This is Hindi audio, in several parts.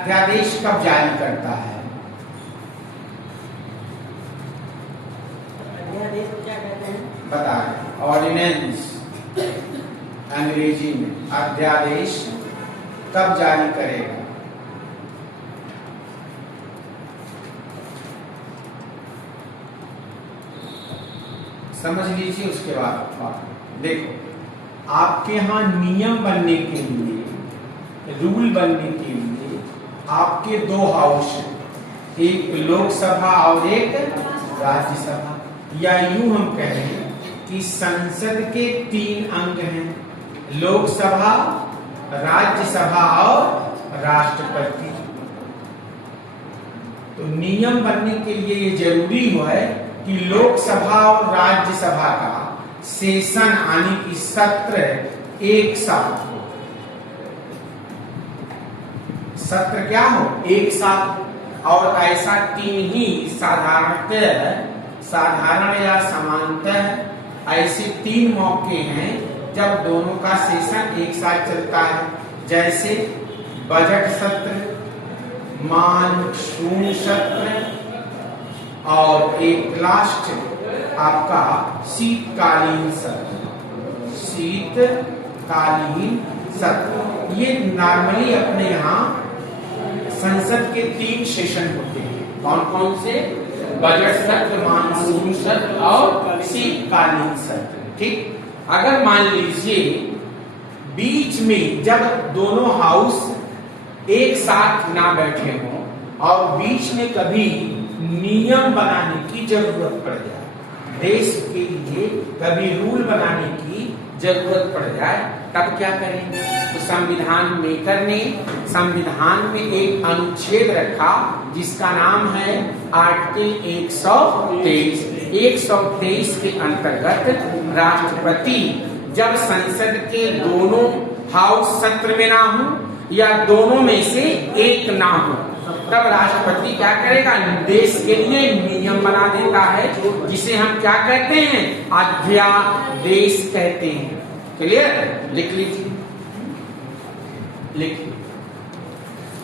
अध्यादेश कब जारी करता है? अध्यादेश क्या कहते हैं? बता रहे, ऑर्डिनेंस अंग्रेजी में। अध्यादेश कब जारी करेगा? समझ लीजिए। उसके बाद देखो, आपके यहाँ नियम बनने के लिए, रूल बनने के लिए आपके दो हाउस हैं, एक लोकसभा और एक राज्यसभा, या यूं हम कहें कि संसद के 3 अंग हैं, लोकसभा, राज्यसभा और राष्ट्रपति। तो नियम बनने के लिए ये जरूरी है कि लोकसभा और राज्यसभा का सेशन यानी कि सत्र एक साथ हो। सत्र क्या हो? एक साथ। और ऐसा 3 ही साधारण या समानतः ऐसे 3 मौके हैं जब दोनों का सेशन एक साथ चलता है, जैसे बजट सत्र, मानसून सत्र और एक लास्ट आपका शीतकालीन सत्र। शीतकालीन सत्र ये नॉर्मली अपने यहाँ संसद के 3 सेशन होते हैं। कौन कौन से? बजट सत्र, मानसून सत्र और शीतकालीन सत्र। ठीक। अगर मान लीजिए बीच में जब दोनों हाउस एक साथ ना बैठे हों और बीच में कभी नियम बनाने की जरूरत पड़ जाए, देश के लिए कभी रूल बनाने की जरूरत पड़ जाए, तब क्या करेंगे? तो संविधान मेकर ने संविधान में एक अनुच्छेद रखा जिसका नाम है आर्टिकल 123। 123 के अंतर्गत राष्ट्रपति जब संसद के दोनों हाउस सत्र में ना हो या दोनों में से एक ना हो, तब राष्ट्रपति क्या करेगा? देश के लिए नियम बना देता है, जिसे हम क्या कहते हैं? अध्यादेश कहते हैं। क्लियर? लिख लीजिए, लिखिए।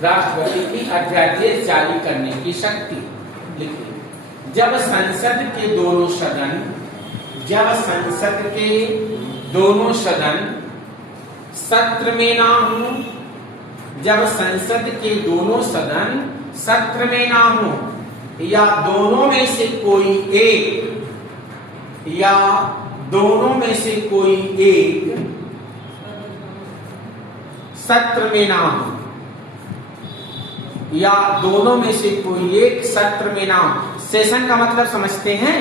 राष्ट्रपति की अध्यादेश जारी करने की शक्ति। लिखिए। जब संसद के दोनों सदन सत्र में ना हो, जब संसद के दोनों सदन सत्र में ना हो या दोनों में से कोई एक सत्र में ना हो या दोनों में से कोई एक सत्र में ना हो। सेशन का मतलब समझते हैं?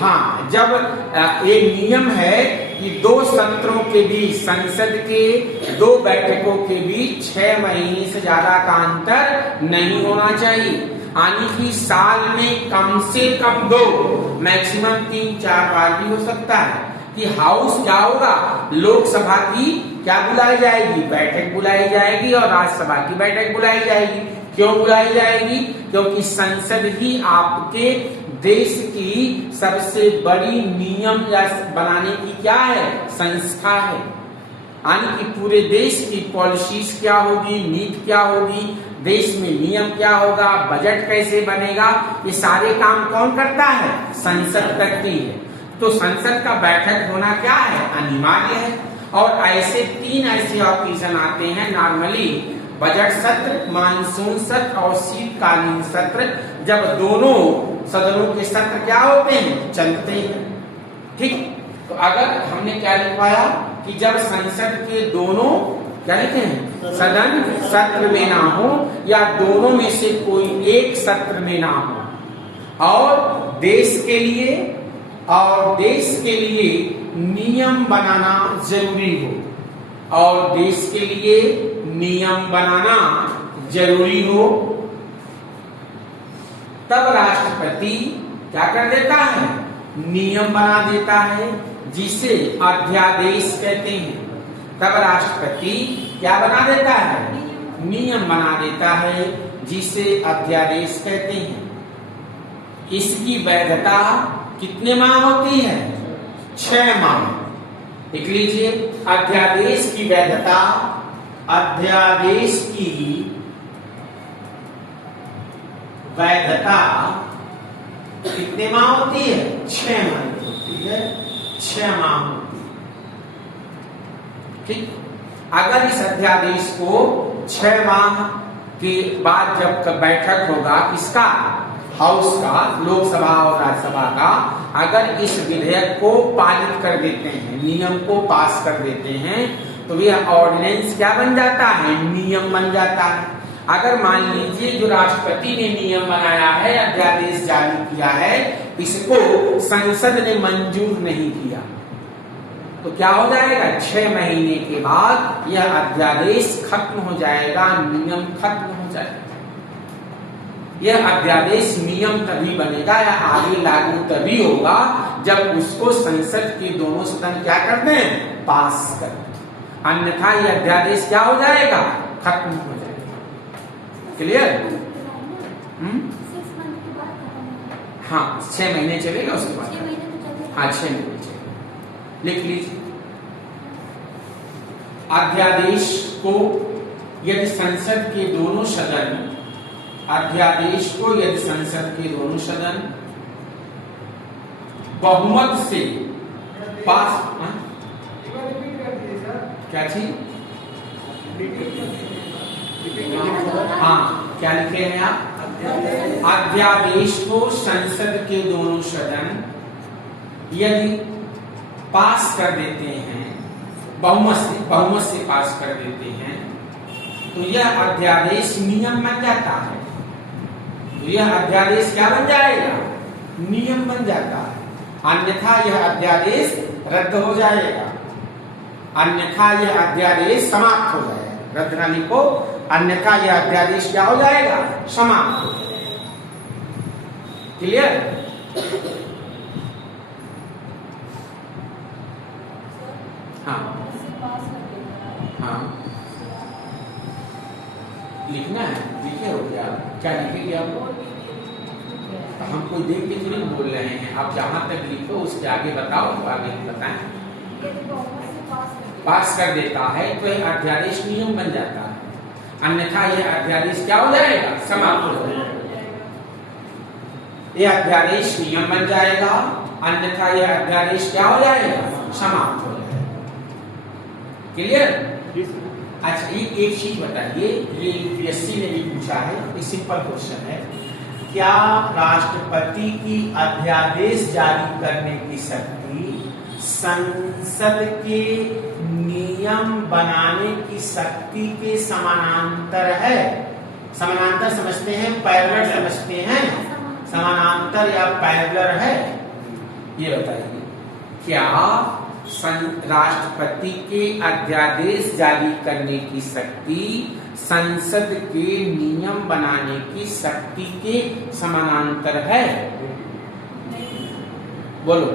हाँ, जब ये नियम है कि 2 सत्रों के बीच, संसद के 2 बैठकों के बीच 6 महीने से ज्यादा का अंतर नहीं होना चाहिए, यानी कि साल में कम से कम 2, मैक्सिमम 3-4 बार भी हो सकता है कि हाउस क्या होगा? लोकसभा की क्या बुलाई जाएगी? बैठक बुलाई जाएगी और राज्यसभा की बैठक बुलाई जाएगी। क्यों बुलाई जाएगी? क्योंकि संसद ही आपके देश की सबसे बड़ी नियम या बनाने की क्या है? संस्था है। यानी कि पूरे देश की पॉलिसीज क्या होगी, नीति क्या होगी, देश में नियम क्या होगा, बजट कैसे बनेगा, ये सारे काम कौन करता है? संसद करती है। तो संसद का बैठक होना क्या है? अनिवार्य है। और ऐसे 3 ऐसे ऑकेजन आते हैं नॉर्मली, बजट सत्र, मानसून सत्र और शीतकालीन सत्र, जब दोनों सदनों के सत्र क्या होते हैं? चलते हैं। ठीक। तो अगर हमने क्या लिखवाया कि जब संसद के दोनों क्या लिखे हैं? सदन सत्र में ना हो या दोनों में से कोई एक सत्र में ना हो और देश के लिए नियम बनाना जरूरी हो, और देश के लिए नियम बनाना जरूरी हो, तब राष्ट्रपति क्या कर देता है? नियम बना देता है, जिसे अध्यादेश कहते हैं। तब राष्ट्रपति क्या बना देता है? नियम बना देता है, जिसे अध्यादेश कहते हैं। इसकी वैधता कितने माह होती है? 6 माह। लिख लीजिए। अध्यादेश की वैधता अध्यादेश की वैधता कितने माह होती है? 6 माह होती है, 6 माह होती है। ठीक, अगर इस अध्यादेश को 6 माह के बाद जब बैठक होगा किसका? हाउस का, लोकसभा और राज्यसभा का, अगर इस विधेयक को पारित कर देते हैं, नियम को पास कर देते हैं, तो यह ऑर्डिनेंस क्या बन जाता है? नियम बन जाता है। अगर मान लीजिए जो राष्ट्रपति ने नियम बनाया है, अध्यादेश जारी किया है, इसको संसद ने मंजूर नहीं किया, तो क्या हो जाएगा? 6 महीने के बाद यह अध्यादेश खत्म हो जाएगा, नियम खत्म हो जाएगा। यह अध्यादेश नियम तभी बनेगा या आगे लागू तभी होगा जब उसको संसद के दोनों सदन क्या करते हैं? पास करते हैं। अन्यथा यह अध्यादेश क्या हो जाएगा? खत्म हो जाएगा। क्लियर? हाँ, 6 महीने चलेगा, उसके बाद हाँ 6 महीने चलेगा। लिख लीजिए, अध्यादेश को यदि संसद के दोनों सदन, अध्यादेश को यदि संसद के दोनों सदन बहुमत से पास, क्या चीज? हाँ, क्या लिखे हैं आप? अध्यादेश को संसद के दोनों सदन यदि पास कर देते हैं, बहुमत से पास कर देते हैं, तो यह अध्यादेश नियम बन जाता है। तो यह अध्यादेश क्या बन जाएगा? नियम बन जाता है। अन्यथा यह अध्यादेश रद्द हो जाएगा, अन्यथा यह अध्यादेश समाप्त हो जाएगा। रद्द ना लिखो, अन्यथा यह अध्यादेश क्या हो जाएगा? समाप्त हो जाएगा। क्लियर? हाँ हाँ, लिखना है, लिखे हो क्या? क्या लिखेंगे आप? हम कोई देख के नहीं बोल रहे हैं, आप जहां तक लिखो उसके आगे बताओ, तो आगे बताएं। पास कर देता है तो यह अध्यादेश नियम बन जाता है, अन्यथा यह अध्यादेश क्या हो जाएगा? समाप्त हो जाएगा। यह अध्यादेश नियम बन जाएगा, अन्यथा यह अध्यादेश क्या हो जाएगा? समाप्त हो जाएगा। क्लियर? अच्छा, एक चीज बताइए, ये यूपीएससी ने भी पूछा है, एक सिंपल क्वेश्चन है, क्या राष्ट्रपति की अध्यादेश जारी करने की शक्ति संसद के नियम बनाने की शक्ति के समानांतर है? समानांतर समझते हैं, पैरेलल समझते हैं, समानांतर या पैरेलल है? ये बताइए, क्या राष्ट्रपति के अध्यादेश जारी करने की शक्ति संसद के नियम बनाने की शक्ति के समानांतर है? बोलो।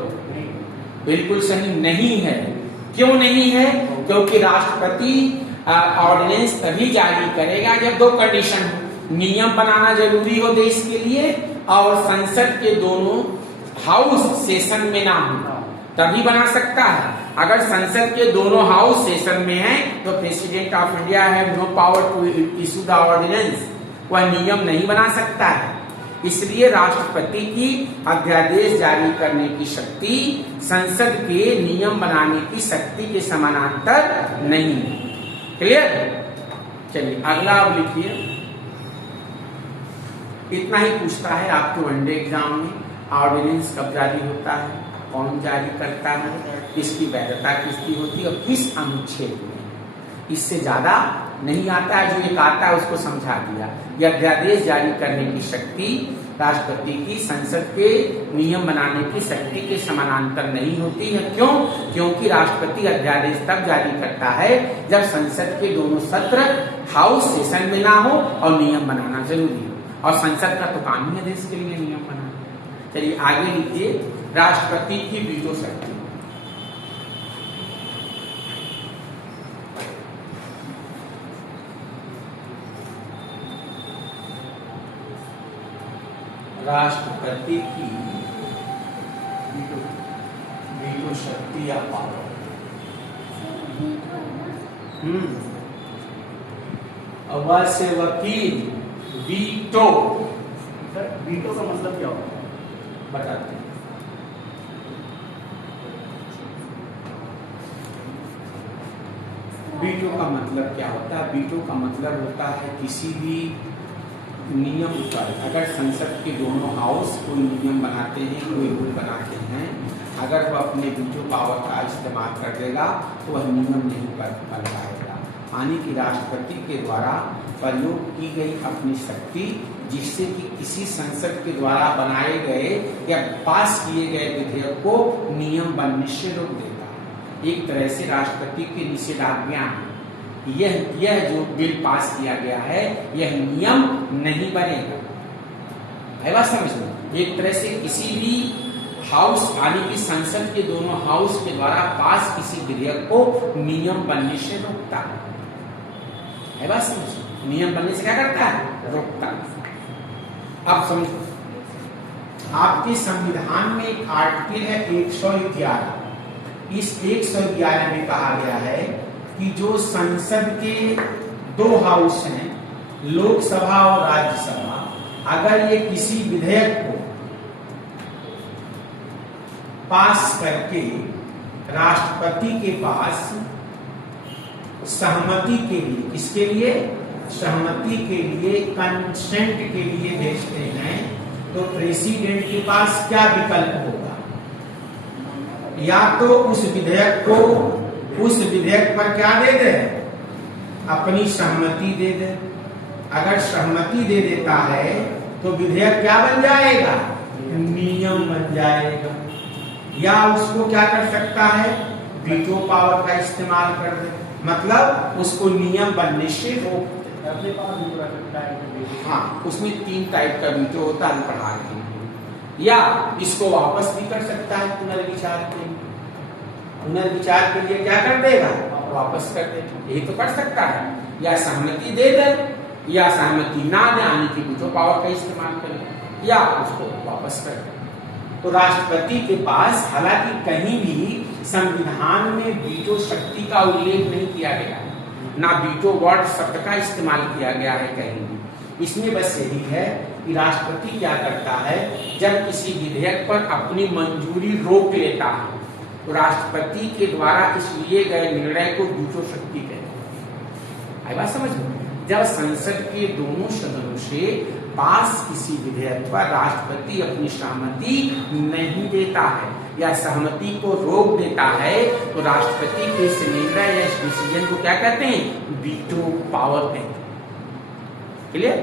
बिल्कुल सही नहीं है। क्यों नहीं है? क्योंकि राष्ट्रपति ऑर्डिनेंस तभी जारी करेगा जब 2 कंडीशन हो, नियम बनाना जरूरी हो देश के लिए और संसद के दोनों हाउस सेशन में ना हो, तभी बना सकता है। अगर संसद के दोनों हाउस सेशन में है तो president of India have no power to issue the ordinance, वह नियम नहीं बना सकता है। इसलिए राष्ट्रपति की अध्यादेश जारी करने की शक्ति संसद के नियम बनाने की शक्ति के समानांतर नहीं। क्लियर? चलिए अगला आप लिखिए। इतना ही पूछता है आपके वनडे एग्जाम में, ऑर्डिनेंस कब जारी होता है, कौन जारी करता है, इसकी वैधता किसकी होती है और किस अनुच्छेद में। इससे ज्यादा नहीं आता है, जो एक आता है उसको समझा दिया। यह अध्यादेश जारी करने की शक्ति राष्ट्रपति की संसद के नियम बनाने की शक्ति के समानांतर नहीं होती है। क्यों? क्योंकि राष्ट्रपति अध्यादेश तब जारी करता है जब संसद के दोनों सत्र हाउस सेशन में ना हो और नियम बनाना जरूरी हो, और संसद का तो काम ही है देश के लिए नियम बनाना। चलिए आगे लिखिए, राष्ट्रपति की वीटो शक्ति। राष्ट्रपति की वीटो शक्ति या पावर। वैसे वकील वीटो। सर वीटो का मतलब क्या होता है? बताते हैं। वीटो का मतलब क्या होता है? वीटो का मतलब होता है किसी भी नियम पर अगर संसद के दोनों हाउस कोई नियम बनाते हैं, कोई रूल बनाते हैं, अगर वह अपने वीटो पावर का इस्तेमाल कर देगा तो वह नियम नहीं बन पाएगा। यानी कि राष्ट्रपति के द्वारा प्रयोग की गई अपनी शक्ति, जिससे कि किसी संसद के द्वारा बनाए गए या पास किए गए विधेयक को नियम बनने से रोक देगा। एक तरह से राष्ट्रपति के निषेधाज्ञा यह जो बिल पास किया गया है यह नियम नहीं बनेगा। है बात समझ में? एक तरह से किसी भी हाउस यानी कि संसद के दोनों हाउस के द्वारा पास किसी विधेयक को नियम बनने से रोकता है बात समझ? नियम बनने से क्या करता है? रोकता है। अब समझो, आपके संविधान में एक आर्टिकल है 111। इस 111 में कहा गया है कि जो संसद के दो हाउस हैं, लोकसभा और राज्यसभा, अगर ये किसी विधेयक को पास करके राष्ट्रपति के पास सहमति के लिए, किसके लिए? सहमति के लिए, कंसेंट के लिए भेजते हैं, तो प्रेसिडेंट के पास क्या विकल्प होगा? या तो उस विधेयक को, उस विधेयक पर क्या दे दे? अपनी सहमति दे दे। अगर सहमति दे देता है तो विधेयक क्या बन जाएगा? नियम बन जाएगा। या उसको क्या कर सकता है? वीटो पावर का इस्तेमाल कर दे, मतलब उसको नियम बनने से रोक। हाँ, उसमें 3 टाइप का वीटो होता है, पढ़ा रहे हैं। या इसको वापस भी कर सकता है पुनर्विचार के लिए। पुनर्विचार के लिए क्या कर देगा? वापस कर देगा। यही तो कर सकता है। या सहमति दे दे या सहमति ना दे, यानी कि वीटो पावर का इस्तेमाल करे, या उसको वापस कर दे। तो राष्ट्रपति के पास हालांकि कहीं भी संविधान में वीटो शक्ति का उल्लेख नहीं किया गया, ना वीटो वर्ड शब्द का इस्तेमाल किया गया है कहीं भी। इसमें बस यही है कि राष्ट्रपति क्या करता है, जब किसी विधेयक पर अपनी मंजूरी रोक लेता है तो राष्ट्रपति के द्वारा इस लिए गए निर्णय को वीटो शक्ति कहते हैं। आई बात समझ में? जब संसद के दोनों सदनों से पास किसी विधेयक पर राष्ट्रपति अपनी सहमति नहीं देता है या सहमति को रोक देता है तो राष्ट्रपति के इस निर्णय या इस डिसीजन को क्या कहते हैं? वीटो पावर कहते हैं। क्लियर?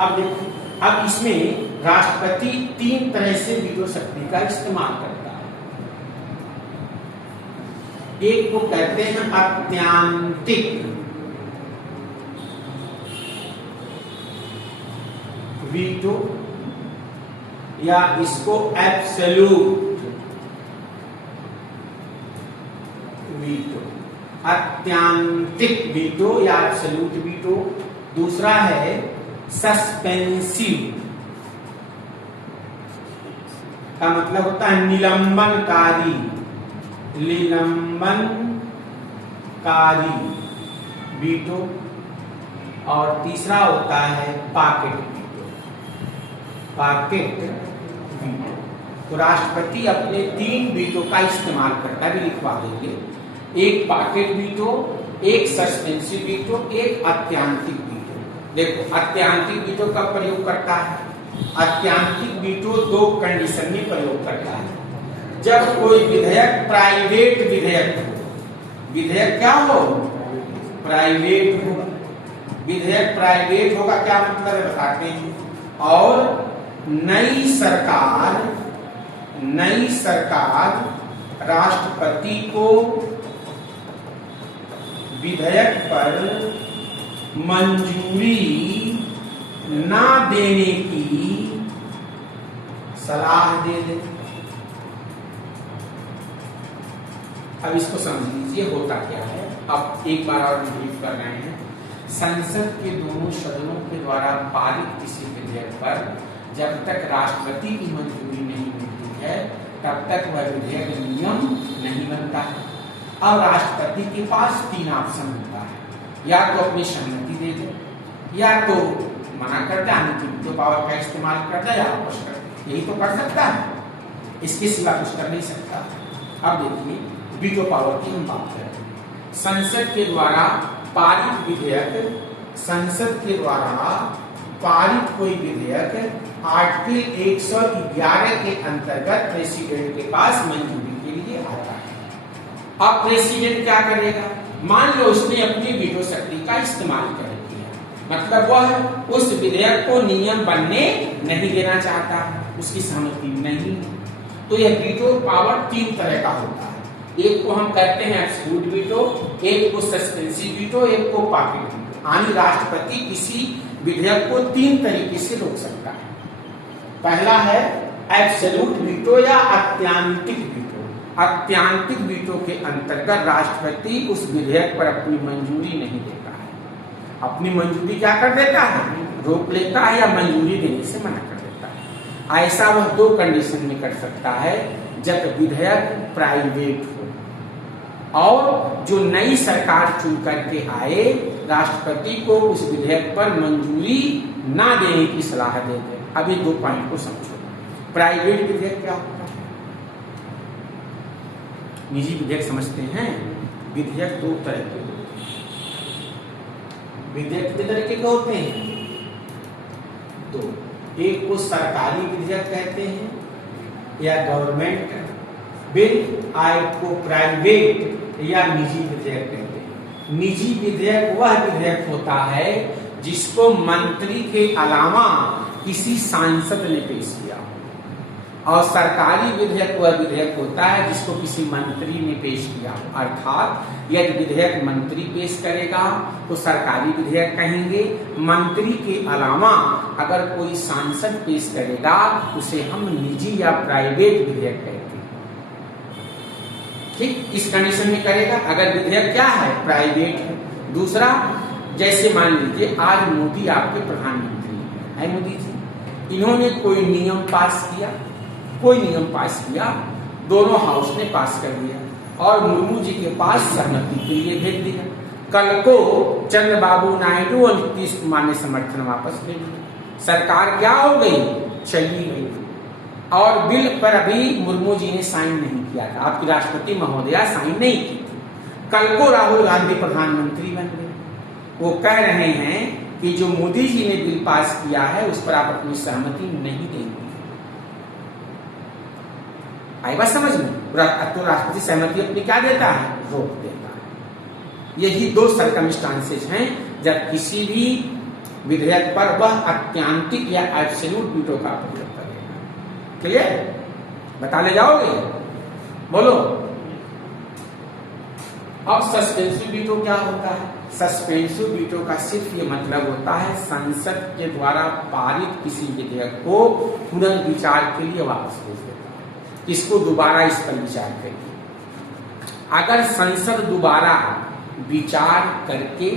अब देखो, अब इसमें राष्ट्रपति 3 तरह से वीटो शक्ति का इस्तेमाल करता है। एक को कहते हैं अत्यांतिक वीटो, या इसको एब्सोल्यूट वीटो। अत्यांतिक वीटो या एब्सोल्यूट वीटो। दूसरा है सस्पेंसिव, का मतलब होता है निलंबनकारी, निलंबनकारी वीटो। और तीसरा होता है पॉकेट वीटो, पॉकेट वीटो। तो राष्ट्रपति अपने 3 वीटो का इस्तेमाल करता है, भी लिखवा देंगे। एक पॉकेट वीटो, एक सस्पेंसिव वीटो, एक अत्यांतिक वीटो। देखो, अत्यांतिक वीटो का प्रयोग करता है। अत्यांतिक वीटो 2 कंडीशन में प्रयोग करता है। जब कोई विधेयक प्राइवेट विधेयक हो, विधेयक क्या हो? प्राइवेट हो। विधेयक प्राइवेट होगा क्या मतलब है बताते हैं। और नई सरकार राष्ट्रपति को विधेयक पर मंजूरी ना देने की सलाह दे दे। अब इसको समझ लीजिए होता क्या है। अब एक बार और ब्रीफ कर रहे हैं। संसद के दोनों सदनों के द्वारा पारित किसी विधेयक पर जब तक राष्ट्रपति की मंजूरी नहीं मिलती है तब तक वह विधेयक नियम नहीं बनता है। अब राष्ट्रपति के पास 3 ऑप्शन होता है। या तो अपनी सहमति दे दे, या तो मना कर दे, आने की वीटो पावर का इस्तेमाल कर दे, या वापस कर दे। यही तो कर सकता है, इसके सिवा कुछ कर नहीं सकता। अब देखिए वीटो पावर की हम बात करें। संसद के द्वारा पारित विधेयक, संसद के द्वारा पारित कोई विधेयक आर्टिकल 111 के अंतर्गत प्रेसिडेंट के पास मंजूरी के लिए आता है। अब प्रेसिडेंट क्या करेगा? मान लो उसने अपनी वीटो शक्ति का इस्तेमाल कर दिया, मतलब वह उस विधेयक को नियम बनने नहीं देना चाहता है, उसकी सहमति नहीं, तो यह वीटो पावर तीन तरह का होता है। एक को हम कहते हैं एब्सोल्यूट वीटो, एक को सस्पेंसिव वीटो, एक को पॉकेट वीटो। यानी राष्ट्रपति किसी विधेयक को तीन तरीके से रोक सकता है। पहला है एब्सोल्यूट वीटो या अत्यांतिक वीटो। अत्यांतिक वीटो के अंतर्गत राष्ट्रपति उस विधेयक पर अपनी मंजूरी नहीं देता है। अपनी मंजूरी क्या कर देता है? रोक लेता है या मंजूरी देने से मना कर देता है। ऐसा वह दो कंडीशन में कर सकता है, जब विधेयक प्राइवेट हो और जो नई सरकार चुन करके आए राष्ट्रपति को उस विधेयक पर मंजूरी ना देने की सलाह दे दे। अभी दो पॉइंट को समझो। प्राइवेट विधेयक क्या होता है? निजी विधेयक समझते हैं। विधेयक दो तरह के होते हैं। विधेयक कितने तरीके के होते हैं? दो। एक को सरकारी विधेयक कहते हैं या गवर्नमेंट बिल, एक को प्राइवेट या निजी विधेयक कहते हैं। निजी विधेयक वह विधेयक होता है जिसको मंत्री के अलावा किसी सांसद ने पेश किया, और सरकारी विधेयक वह विधेयक होता है जिसको किसी मंत्री ने पेश किया। अर्थात यदि विधेयक मंत्री पेश करेगा तो सरकारी विधेयक कहेंगे, मंत्री के अलावा अगर कोई सांसद पेश करेगा उसे हम निजी या प्राइवेट विधेयक कहते हैं। ठीक, इस कंडीशन में करेगा अगर विधेयक क्या है? प्राइवेट है। दूसरा, जैसे मान लीजिए आज मोदी आपके प्रधानमंत्री है, मोदी जी, इन्होंने कोई नियम पास किया, दोनों हाउस ने पास कर दिया और मुर्मू जी के पास सहमति के लिए भेज दिया। कल को चंद्रबाबू नायडू और नीतीश कुमार ने समर्थन वापस भेज दिया। सरकार क्या हो गई? चली गई। और बिल पर अभी मुर्मू जी ने साइन नहीं किया था, आपकी राष्ट्रपति महोदया साइन नहीं की थी। कल को राहुल गांधी प्रधानमंत्री बन गए। वो कह रहे हैं कि जो मोदी जी ने बिल पास किया है उस पर आप अपनी सहमति नहीं देंगे। आई बात समझ में? तो राष्ट्रपति सहमति अपनी क्या देता है? रोक देता है। यही दो सर्कमस्टांसेस हैं जब किसी भी विधेयक पर वह अत्यांतिक या एब्सोल्यूट वीटो का प्रयोग करेगा। क्लियर? बता ले जाओगे? बोलो। अब सस्पेंसिव वीटो क्या होता है? सस्पेंसिव वीटो का सिर्फ ये मतलब होता है संसद के द्वारा पारित किसी विधेयक को पुनर्विचार के लिए वापस भेज देता है, इसको दोबारा इस पर विचार करिए। अगर संसद दोबारा विचार करके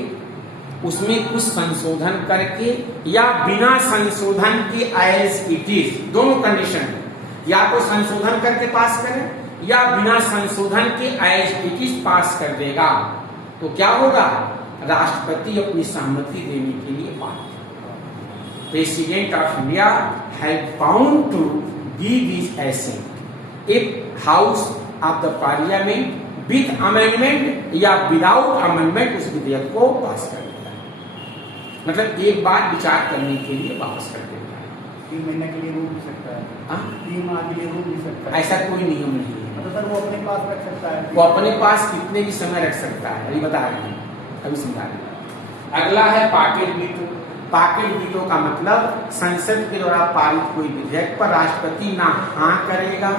उसमें कुछ संशोधन करके या बिना संशोधन के एज इट इज, दोनों कंडीशन है, या तो संशोधन करके पास करे या बिना संशोधन के एज इट इज पास कर देगा, तो क्या होगा? राष्ट्रपति अपनी सहमति देने के लिए बाध्य। President of India have bound to give his assent if house of the parliament with amendment या विदाउट अमेंडमेंट उस विधेयक को पास कर देता है। मतलब एक बार विचार करने के लिए वापस कर देता है। 3 महीने के लिए रोक भी सकता है। 3 माह के लिए रोक भी सकता है। ऐसा कोई नियम नहीं है। तो सर वो अपने पास रख सकता है। वो अपने पास कितने भी समय रख सकता है, अभी बता रहे हैं, अभी समझा रहे हैं। अगला है पॉकेट वीटो। पॉकेट वीटो का मतलब संसद के द्वारा पारित कोई विधेयक पर राष्ट्रपति ना हाँ करेगा,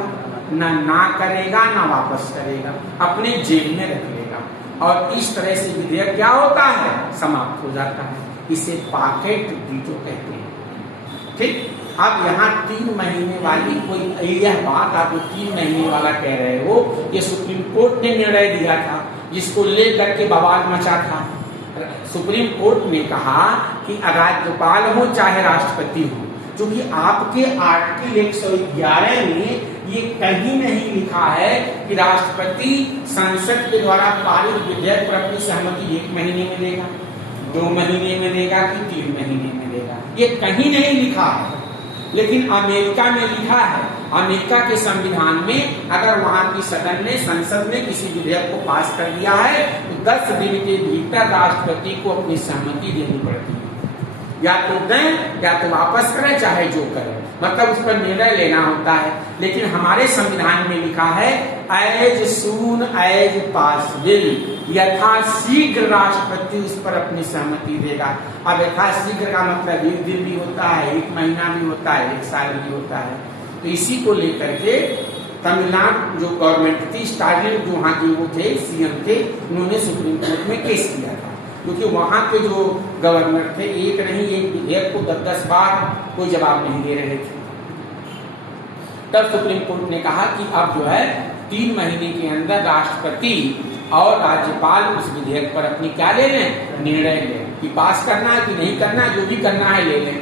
ना करेगा, ना वापस करेगा, अपने जेब में रख लेगा और इस तरह से विधेयक क्या होता है? समाप्त हो जाता है। इसे पॉकेट वीटो कहते हैं। ठीक, अब यहाँ 3 महीने वाली कोई यह बात आप 3 महीने वाला कह रहे हो, ये सुप्रीम कोर्ट ने निर्णय दिया था जिसको लेकर के बवाल मचा था। सुप्रीम कोर्ट ने कहा कि राज्यपाल हो चाहे राष्ट्रपति हो, क्योंकि आपके आर्टिकल 111 में ये कहीं नहीं लिखा है कि राष्ट्रपति संसद के द्वारा पारित विधेयक पर अपनी सहमति 1 महीने में देगा। 2 महीने में देगा कि 3 महीने में देगा, ये कहीं नहीं लिखा है। लेकिन अमेरिका में लिखा है। अमेरिका के संविधान में अगर वहां की सदन ने, संसद ने किसी विधेयक को पास कर दिया है तो 10 दिन के भीतर राष्ट्रपति को अपनी सहमति देनी पड़ती है। या तो दें या तो वापस करें, चाहे जो करें, मतलब उस पर निर्णय लेना होता है। लेकिन हमारे संविधान में लिखा है एज सून एज पॉसिबल, यथाशीघ्र राष्ट्रपति उस पर अपनी सहमति देगा। अब यथाशीघ्र का मतलब 1 दिन भी होता है, 1 महीना भी होता है, 1 साल भी होता है। तो इसी को लेकर के तमिलनाडु जो गवर्नमेंट थी, स्टालिन जो वहां के वो थे, सीएम थे, उन्होंने सुप्रीम कोर्ट में केस किया था। क्योंकि वहां के जो गवर्नर थे, एक नहीं एक विधेयक को 10-10 बार कोई जवाब नहीं दे रहे थे। तब सुप्रीम कोर्ट ने कहा कि अब जो है 3 महीने के अंदर राष्ट्रपति और राज्यपाल उस विधेयक पर अपनी क्या ले लें, निर्णय लें कि पास करना है कि नहीं करना, जो भी करना है ले लें।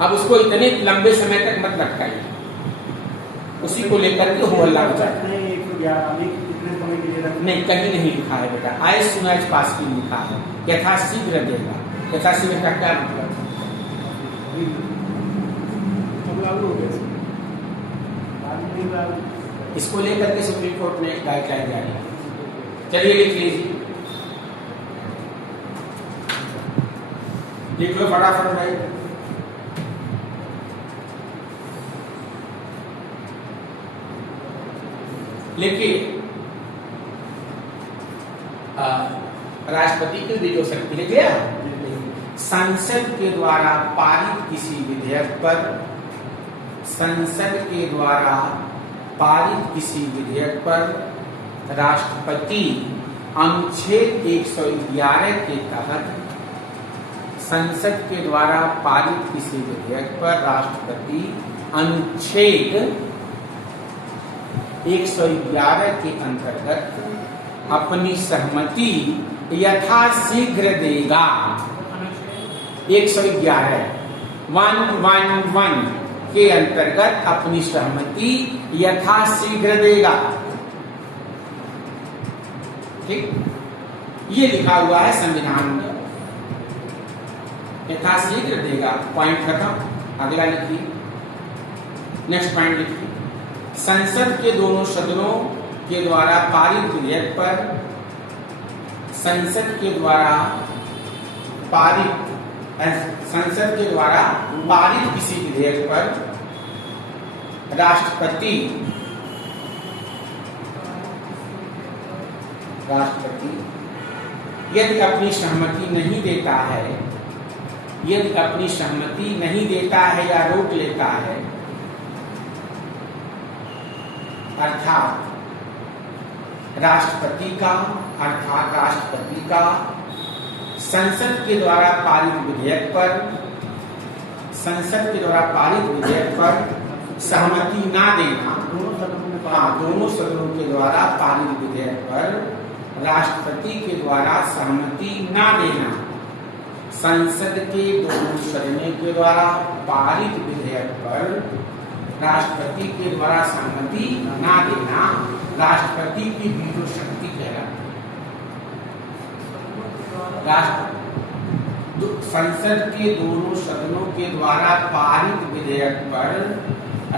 अब उसको इतने लंबे समय तक मत लटकाइए। उसी को लेकर के हो हल्ला होता है। नहीं, कहीं नहीं लिखा है बेटा, एज सून एज पॉसिबल लिखा है, यथाशीघ्र देगा। यथाशीघ्र का क्या मतलब? इसको लेकर के सुप्रीम कोर्ट ने गाइडलाइन जारी की। चलिए लिख लीजिए, लिख लो फटाफट भाई। लिखिए, राष्ट्रपति की वीटो शक्ति लिख लिया। संसद के द्वारा पारित किसी विधेयक पर, संसद के द्वारा पारित किसी विधेयक पर राष्ट्रपति अनुच्छेद 111 के तहत, संसद के द्वारा पारित किसी विधेयक पर राष्ट्रपति अनुच्छेद 111 के अंतर्गत अपनी सहमति यथाशीघ्र देगा। 111 111 के अंतर्गत अपनी सहमति यथाशीघ्र देगा। ठीक, ये लिखा हुआ है संविधान में, यथाशीघ्र देगा। पॉइंट खत्म। अगला लिखिए, नेक्स्ट पॉइंट लिखिए। संसद के दोनों सदनों के द्वारा पारित विधेयक पर, संसद के द्वारा पारित, संसद के द्वारा पारित किसी विधेयक पर राष्ट्रपति यदि अपनी सहमति नहीं देता है, यदि अपनी सहमति नहीं देता है या रोक लेता है, अर्थात राष्ट्रपति का संसद के द्वारा पारित विधेयक पर, संसद के द्वारा पारित विधेयक पर सहमति ना देना, दोनों सदनों के द्वारा पारित विधेयक पर राष्ट्रपति के द्वारा सहमति ना देना, संसद के दोनों सदनों के द्वारा पारित विधेयक पर राष्ट्रपति के द्वारा सहमति ना देना राष्ट्रपति की वीटो शक्ति कहलाती है। संसद के दोनों सदनों के द्वारा पारित विधेयक पर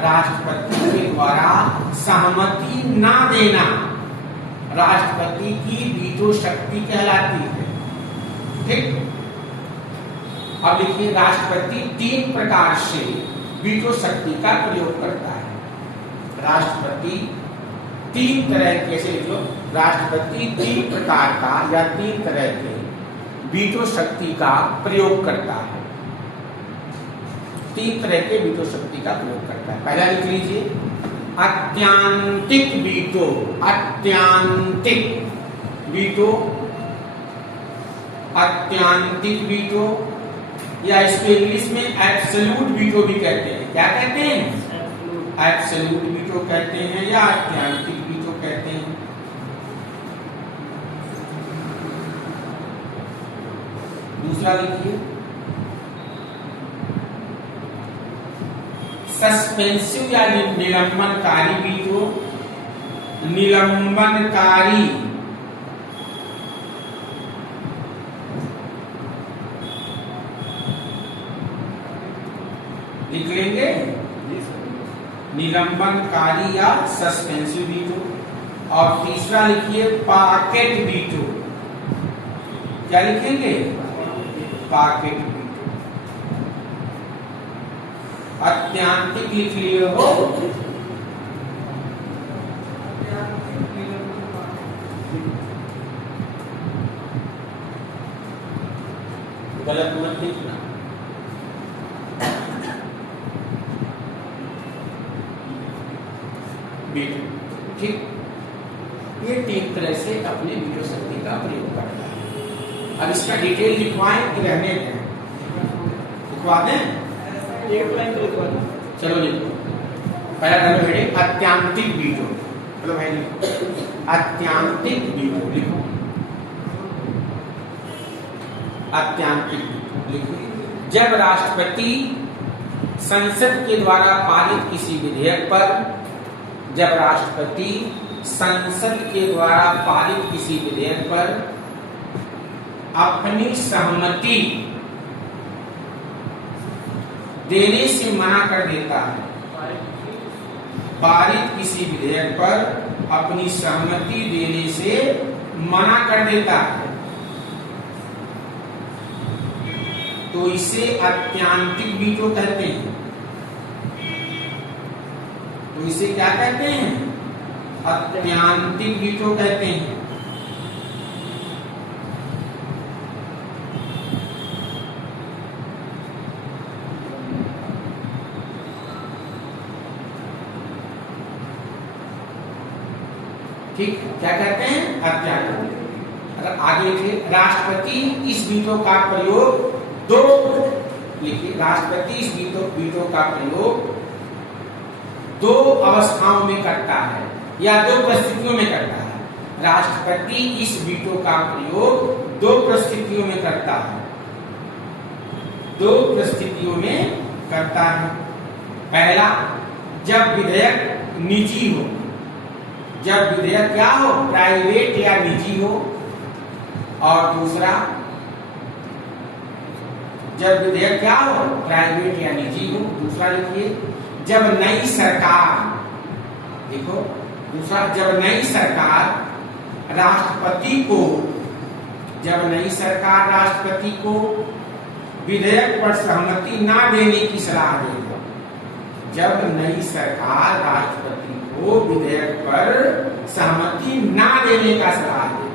राष्ट्रपति के द्वारा सहमति ना देना राष्ट्रपति की वीटो शक्ति कहलाती है। ठीक, अब लिखिए, राष्ट्रपति 3 प्रकार से वीटो शक्ति का प्रयोग करता है। राष्ट्रपति 3 तरह के, ऐसे लिख लो, राष्ट्रपति 3 प्रकार का या 3 तरह के वीटो शक्ति का प्रयोग करता है। 3 तरह के वीटो शक्ति का प्रयोग करता है। पहला लिख लीजिए, अत्यंतिक वीटो। अत्यंतिक वीटो, अत्यंतिक वीटो, या इसको इंग्लिश में एब्सोल्यूट वीटो भी कहते हैं। क्या कहते हैं? एब्सोल्यूट वीटो कहते हैं या अत्यंतिक वीटो कहते हैं। दूसरा लिखिए, सस्पेंसिव या निलंबनकारी वीटो। निलंबनकारी लिख लेंगे निलंबनकारी या सस्पेंसिव वीटो। और तीसरा लिखिए पॉकेट वीटो। क्या लिखेंगे? Pocket veto. अत्यांतिक लिख लिए हो, गलत मत लिखना। वीटो, ठीक। ये 3 तरह से अपने वीटो शक्ति का प्रयोग करता है। अब इसका डिटेल लिखवाएं कि रहने दें? लिखवा दें? एक लाइन तो लिखवा दो। चलो लिखो। पहला नंबर हेडिंग अत्यांतिक वीटो। चलो भाई लिखो अत्यांतिक वीटो। लिखो अत्यांतिक वीटो लिखो। जब राष्ट्रपति संसद के द्वारा पारित किसी विधेयक पर, जब राष्ट्रपति संसद के द्वारा पारित किसी विधेयक पर अपनी सहमति देने से मना कर देता है, पारित किसी विधेयक पर अपनी सहमति देने से मना कर देता है, तो इसे अत्यांतिक वीटो कहते हैं। तो इसे क्या कहते हैं? अत्यांतिक वीटो कहते हैं। ठीक, क्या कहते हैं? अत्यांतिक। अगर आगे लिखिए राष्ट्रपति इस वीटो का प्रयोग दो, लिखिए राष्ट्रपति इस वीटो का प्रयोग 2 अवस्थाओं में करता है या 2 परिस्थितियों में करता है। राष्ट्रपति इस वीटो का प्रयोग 2 परिस्थितियों में करता है, 2 परिस्थितियों में करता है। पहला, जब विधेयक निजी हो, जब विधेयक क्या हो? प्राइवेट या निजी हो। और दूसरा, जब विधेयक क्या हो? प्राइवेट या निजी हो। दूसरा लिखिए जब नई सरकार, देखो दूसरा, जब नई सरकार राष्ट्रपति को, जब नई सरकार राष्ट्रपति को विधेयक पर सहमति ना देने की सलाह देगा, जब नई सरकार राष्ट्रपति को विधेयक पर सहमति ना देने का सलाह दे,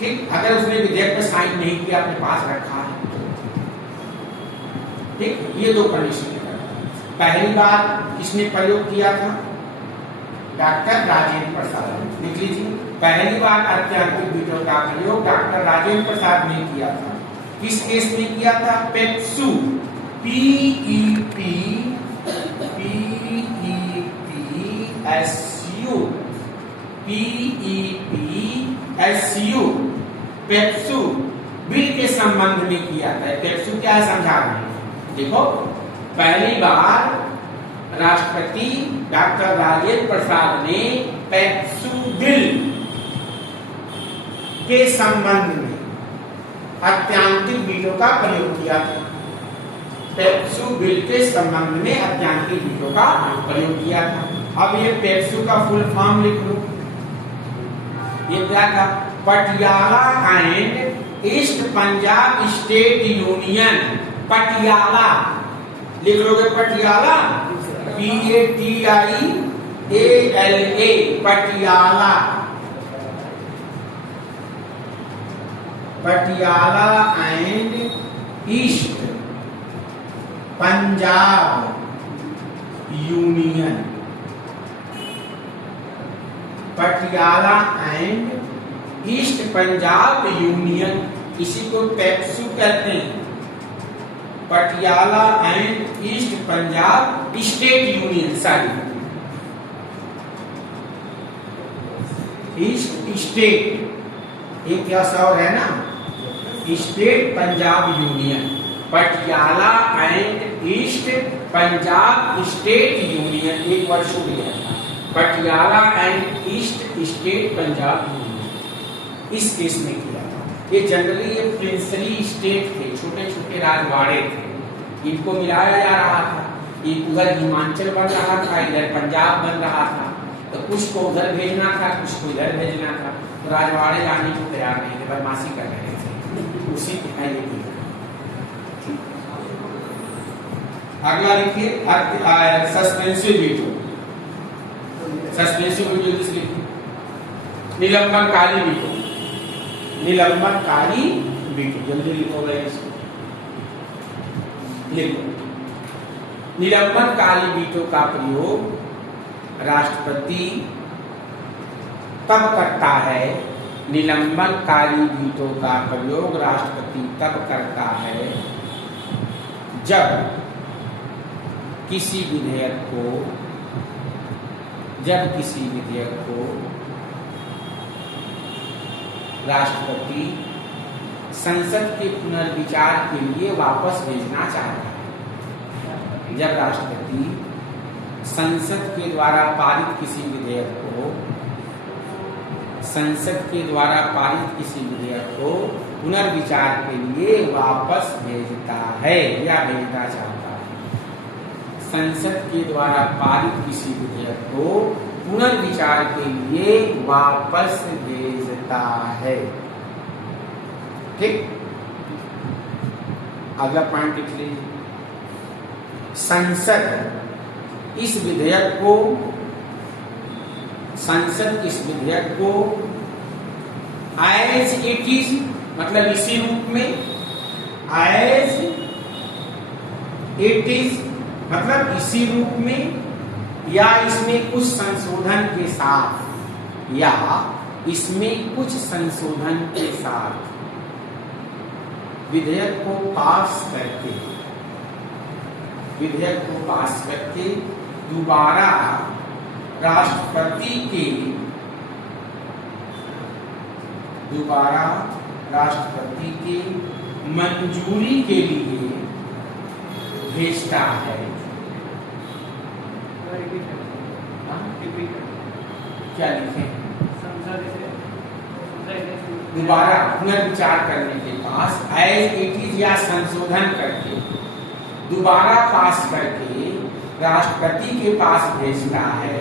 ठीक। अगर उसने विधेयक पर साइन नहीं किया, अपने पास रखा है, ठीक। ये 2 कंडीशन। पहली बार किसने प्रयोग किया था? डॉक्टर राजेंद्र प्रसाद। लिख लीजिए पहली बार अत्यांतिक वीटो का प्रयोग डॉक्टर राजेंद्र प्रसाद ने किया था। किस केस में किया था? पेप्सू, PEPSU पेप्सू बिल के संबंध में किया था। पेप्सू क्या है समझा रहे हैं? देखो पहली बार राष्ट्रपति डॉक्टर राजेंद्र प्रसाद ने पेप्सू बिल के संबंध में अत्यांतिक वीटो का प्रयोग किया था। पेप्सू बिल के संबंध में अत्यांतिक वीटो का प्रयोग किया था। अब ये पेप्सू का फुल फॉर्म लिख लो। ये क्या था? Patiala and east Punjab state union. Patiala लिख लोगे, Patiala, PATIALA, Patiala, Patiala and east Punjab union, Patiala and east Punjab union, इसी को पेप्सू कहते हैं। Patiala and east Punjab state union, sorry east state, एक क्या सौ है ना, state Punjab union, Patiala and east Punjab state union, एक वर्ड छूट गया था, Patiala and east state Punjab union, इस केस में किया था। ये जनरली ये प्रिंसली स्टेट थे, छोटे छोटे राजवाड़े थे, इनको मिलाया जा रहा था। उधर हिमाचल बन रहा था, इधर पंजाब बन रहा था, तो कुछ को उधर भेजना था, कुछ को इधर भेजना था। तो राजवाड़े जाने को तैयार नहीं थे, बदमाशी कर रहे थे। उसी के ये भी अगला लिखिए सस्पेंसिव वीटो। सस्पेंसिव वीटो लिखिए निलंबनकारी वीटो। निलंबनकारी वीटो जल्दी लिखो भाई इसको, लिखो। निलंबनकारी वीटो का प्रयोग राष्ट्रपति तब करता है। निलंबनकारी वीटो का प्रयोग राष्ट्रपति तब करता है जब किसी विधेयक को राष्ट्रपति संसद के पुनर्विचार के लिए वापस भेजना चाहता है। जब राष्ट्रपति संसद के द्वारा पारित किसी विधेयक को पुनर्विचार के लिए वापस भेजता है या भेजना चाहता है। संसद के द्वारा पारित किसी विधेयक को पुनर्विचार के लिए वापस भेजता है। ठीक, अगला पॉइंट लिख लीजिए। संसद इस विधेयक को एज इट इज, मतलब इसी रूप में, एज इट इज मतलब इसी रूप में, या इसमें कुछ संशोधन के साथ, या इसमें कुछ संशोधन के साथ विधेयक को पास करके दोबारा राष्ट्रपति के मंजूरी के लिए भेजता है। क्या लिखे? दोबारा पुनर्विचार करने के पास एज इट इज या संशोधन करके दोबारा पास करके राष्ट्रपति के पास भेजता है,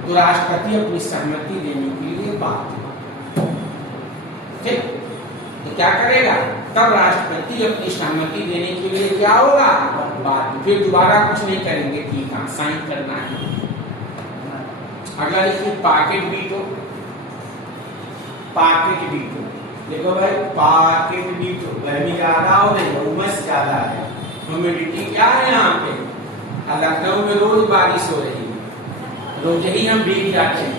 तो राष्ट्रपति अपनी सहमति देने के लिए बाध्य। ठीक, तो क्या करेगा? तब राष्ट्रपति अपनी सहमति देने के लिए क्या होगा? बाध्य। फिर दोबारा कुछ नहीं करेंगे, ठीक है, साइन करना है। अगला देखिए पॉकेट वीटो। पॉकेट वीटो देखो भाई, पॉकेट वीटो। गर्मी ज्यादा हो रही है, उमस ज्यादा है, ह्यूमिडिटी क्या है यहाँ पे। लखनऊ में रोज बारिश हो रही है, रोज ही हम भीग जाते हैं।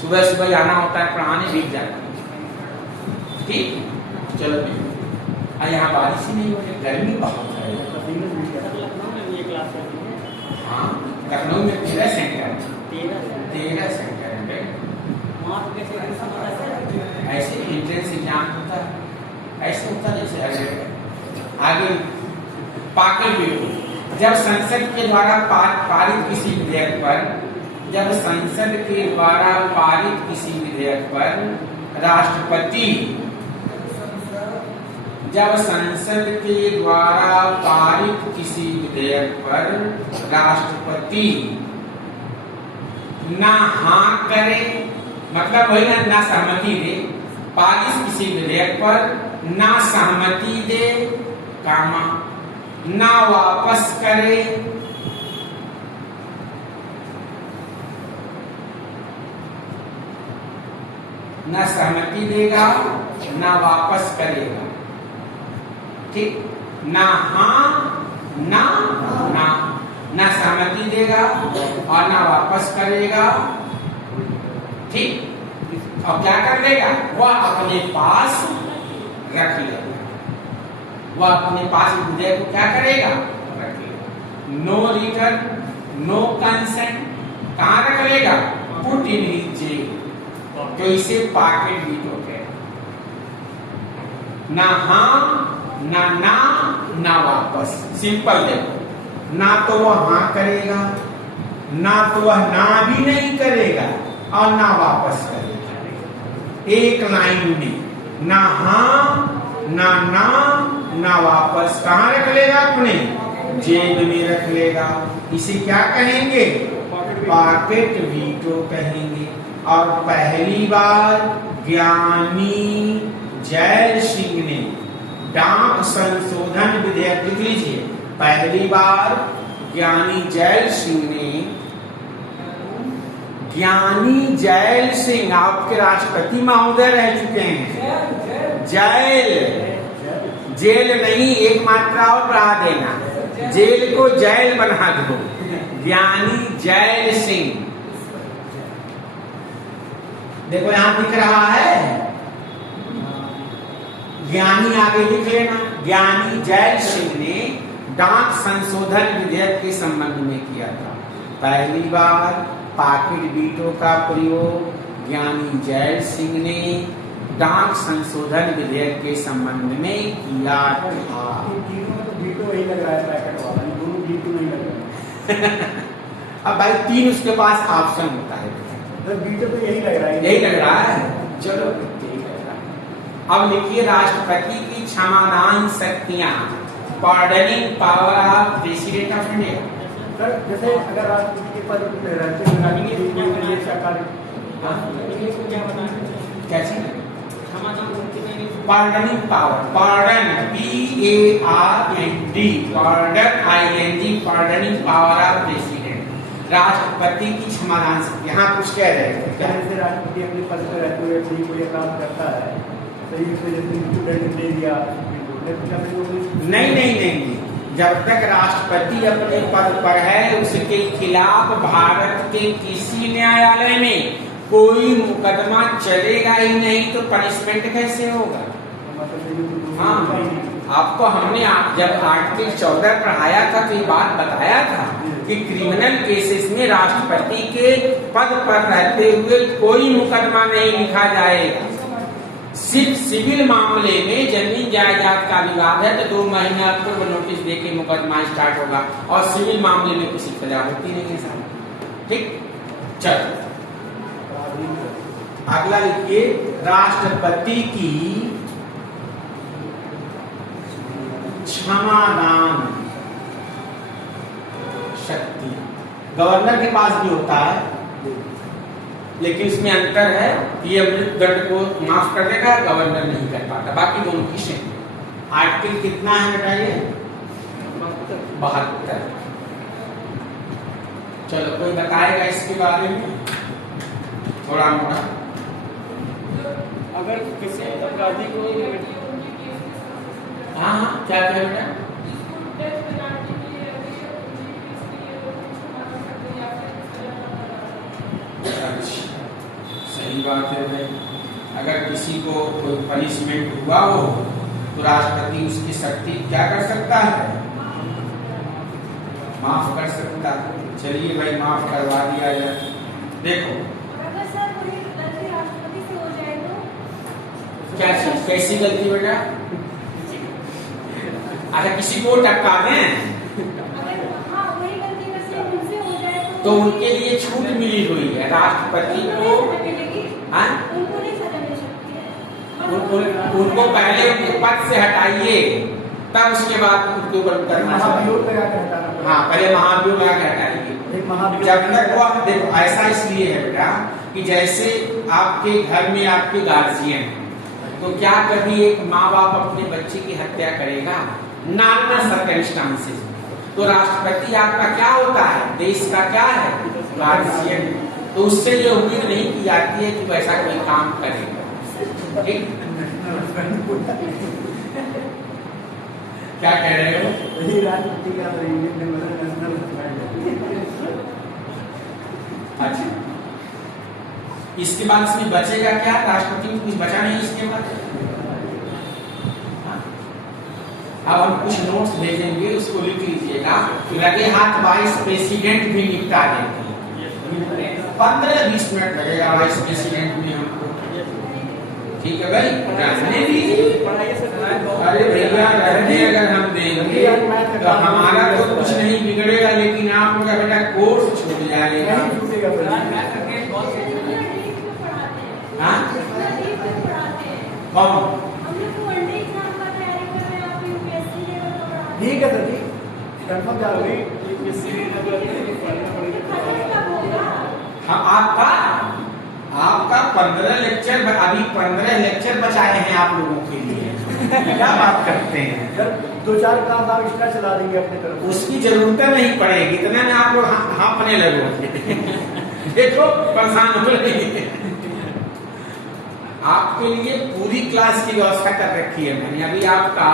सुबह सुबह जाना होता है पढ़ाने, भीग जाते हैं। ठीक, चलो यहाँ बारिश ही नहीं हो रही, गर्मी बहुत है। हाँ, लखनऊ में 13 सेंटर है। ऐसे एंट्रेंस एग्जाम होता है, ऐसे होता है जैसे आगे। पॉकेट वीटो, जब संसद के द्वारा पारित किसी विधेयक पर राष्ट्रपति ना हाँ करे, मतलब वही ना सहमति दे, पारित किसी विधेयक पर ना सहमति दे, कामा ना वापस करे, ना सहमति देगा ना वापस करेगा। ठीक, ना हाँ ना सहमति देगा और ना वापस करेगा। ठीक, और क्या कर लेगा? वह अपने पास रख लेगा। वह अपने पास विधेयक को क्या करेगा? रख लेगा। नो रिटर्न नो कंसेंट, कहाँ रख लेगा? Put in his jail. तो इसे पॉकेट वीटो कहते हैं। ना हाँ ना वापस। सिंपल देखो, ना तो वह हाँ करेगा, ना तो वह ना भी नहीं करेगा और ना वापस करेगा। एक लाइन में ना हाँ ना नाम ना वापस कहाँ रख लेगा? अपने जेब में रख लेगा। इसे क्या कहेंगे? पॉकेट वीटो कहेंगे। और पहली बार ज्ञानी जैल सिंह ने डाक संशोधन विधेयक, लिख लीजिए, पहली बार ज्ञानी जैल सिंह ने, ज्ञानी जैल सिंह आपके राष्ट्रपति महोदय रह चुके हैं। जैल, जेल नहीं, एक मात्रा और बढ़ा देना, जेल को जैल बना दो। ज्ञानी जैल सिंह, देखो यहां दिख रहा है, ज्ञानी आगे लिख लेना। ज्ञानी जैल सिंह ने डाक संशोधन विधेयक के संबंध में किया था। पहली बार पॉकेट वीटो का प्रयोग ज्ञानी जैल सिंह ने डाक संशोधन विधेयक के संबंध में किया था। वीटो वही लग रहा है, पैकेट वाला, दोनों वीटो नहीं लग रहा है। अब भाई 3 उसके पास ऑप्शन होता है, वीटो तो यही लग रहा है, यही लग रहा है। चलो यही लग रहा है। अब लिखिए राष्ट्रपति की क्षमादान शक्तियां, pardoning power of president of India. Sir जैसे अगर राष्ट्रपति के पद पे रहते हैं कैसे? Pardoning power, pardon PARD, pardon ING, pardoning power of president, राष्ट्रपति की क्षमादान शक्ति। यहाँ कुछ कह रहे हैं क्या? जैसे राष्ट्रपति अपने पद पे रहते हुए कोई काम करता है तो इस वजह से स्टूडेंट दे दिया, नहीं नहीं नहीं, जब तक राष्ट्रपति अपने पद पर है उसके खिलाफ भारत के किसी न्यायालय में कोई मुकदमा चलेगा ही नहीं, तो पनिशमेंट कैसे होगा? हाँ, आपको हमने जब आर्टिकल 14 पढ़ाया था तो ये बात बताया था कि क्रिमिनल केसेस में राष्ट्रपति के पद पर रहते हुए कोई मुकदमा नहीं लिखा जाएगा। सिर्फ सिविल मामले में जमीन जायदाद का विवाद है तो 2 महीना पूर्व नोटिस देके मुकदमा स्टार्ट होगा, और सिविल मामले में किसी सजा होती नहीं है साहब। ठीक, चलो अगला लिखिए, राष्ट्रपति की क्षमादान शक्ति गवर्नर के पास भी होता है, लेकिन इसमें अंतर है, ये मृत्यु दंड को माफ कर देगा, गवर्नर नहीं कर पाता। बाकी दोनों की सेम। आर्टिकल कितना है बताइए? 72। चलो कोई बताएगा इसके बारे में थोड़ा मोड़ा? अगर किसी अपराधी को हाँ क्या कह बेटा? सही बात है भाई, अगर किसी को कोई पनिशमेंट हुआ हो तो राष्ट्रपति उसकी शक्ति क्या कर सकता है? माफ कर सकता है। चलिए भाई माफ करवा दिया जाए। देखो अगर सर कोई गलती राष्ट्रपति से हो जाए तो क्या चीज, कैसी गलती बेटा? अच्छा किसी को टपका दें तो उनके लिए छूट मिली हुई है राष्ट्रपति को। उनको पहले उनके पद से हटाइए, तब उसके बाद उनके ऊपर करना चाहिए। हाँ पहले महाभियोग लगा के हटाइए। जब तक वो, देखो ऐसा इसलिए है बेटा कि जैसे आपके घर में आपके गार्जियन, तो क्या कभी एक माँ बाप अपने बच्चे की हत्या करेगा? Normal circumstances. तो राष्ट्रपति आपका क्या होता है? देश का क्या है? गार्जियन। तो उससे ये उम्मीद नहीं की जाती है कि वो ऐसा कोई काम करेगा। ठीक, क्या कह रहे हो? अच्छा, इसके बाद इसमें बचेगा क्या? राष्ट्रपति को कुछ बचा नहीं इसके बाद। अब हम कुछ नोट्स भेजेंगे, उसको लिख लीजिएगा। लगे हाथ वाइस प्रेसिडेंट भी निपटा देंगे, 15-20 मिनट लगेगा वाइस प्रेसिडेंट में हमको। ठीक है भाई, रहने दीजिए। अरे भैया रहने अगर हम देंगे तो हमारा तो कुछ नहीं बिगड़ेगा, लेकिन आपका बेटा कोर्स छूट जाएगा। हाँ कौन? ठीक है सर जी, कंफर्म जा रही हाँ, आपका 15 लेक्चर, अभी 15 लेक्चर बचाए हैं आप लोगों के लिए। क्या बात करते हैं सर, 2-4 क्लास आप एक्स्ट्रा चला देंगे अपने तरफ। उसकी जरूरत नहीं पड़ेगी, इतने में आप लोग हाँपने लगोगे। देखो परेशान हो रही, आपके लिए पूरी क्लास की व्यवस्था कर रखी है मैंने। अभी आपका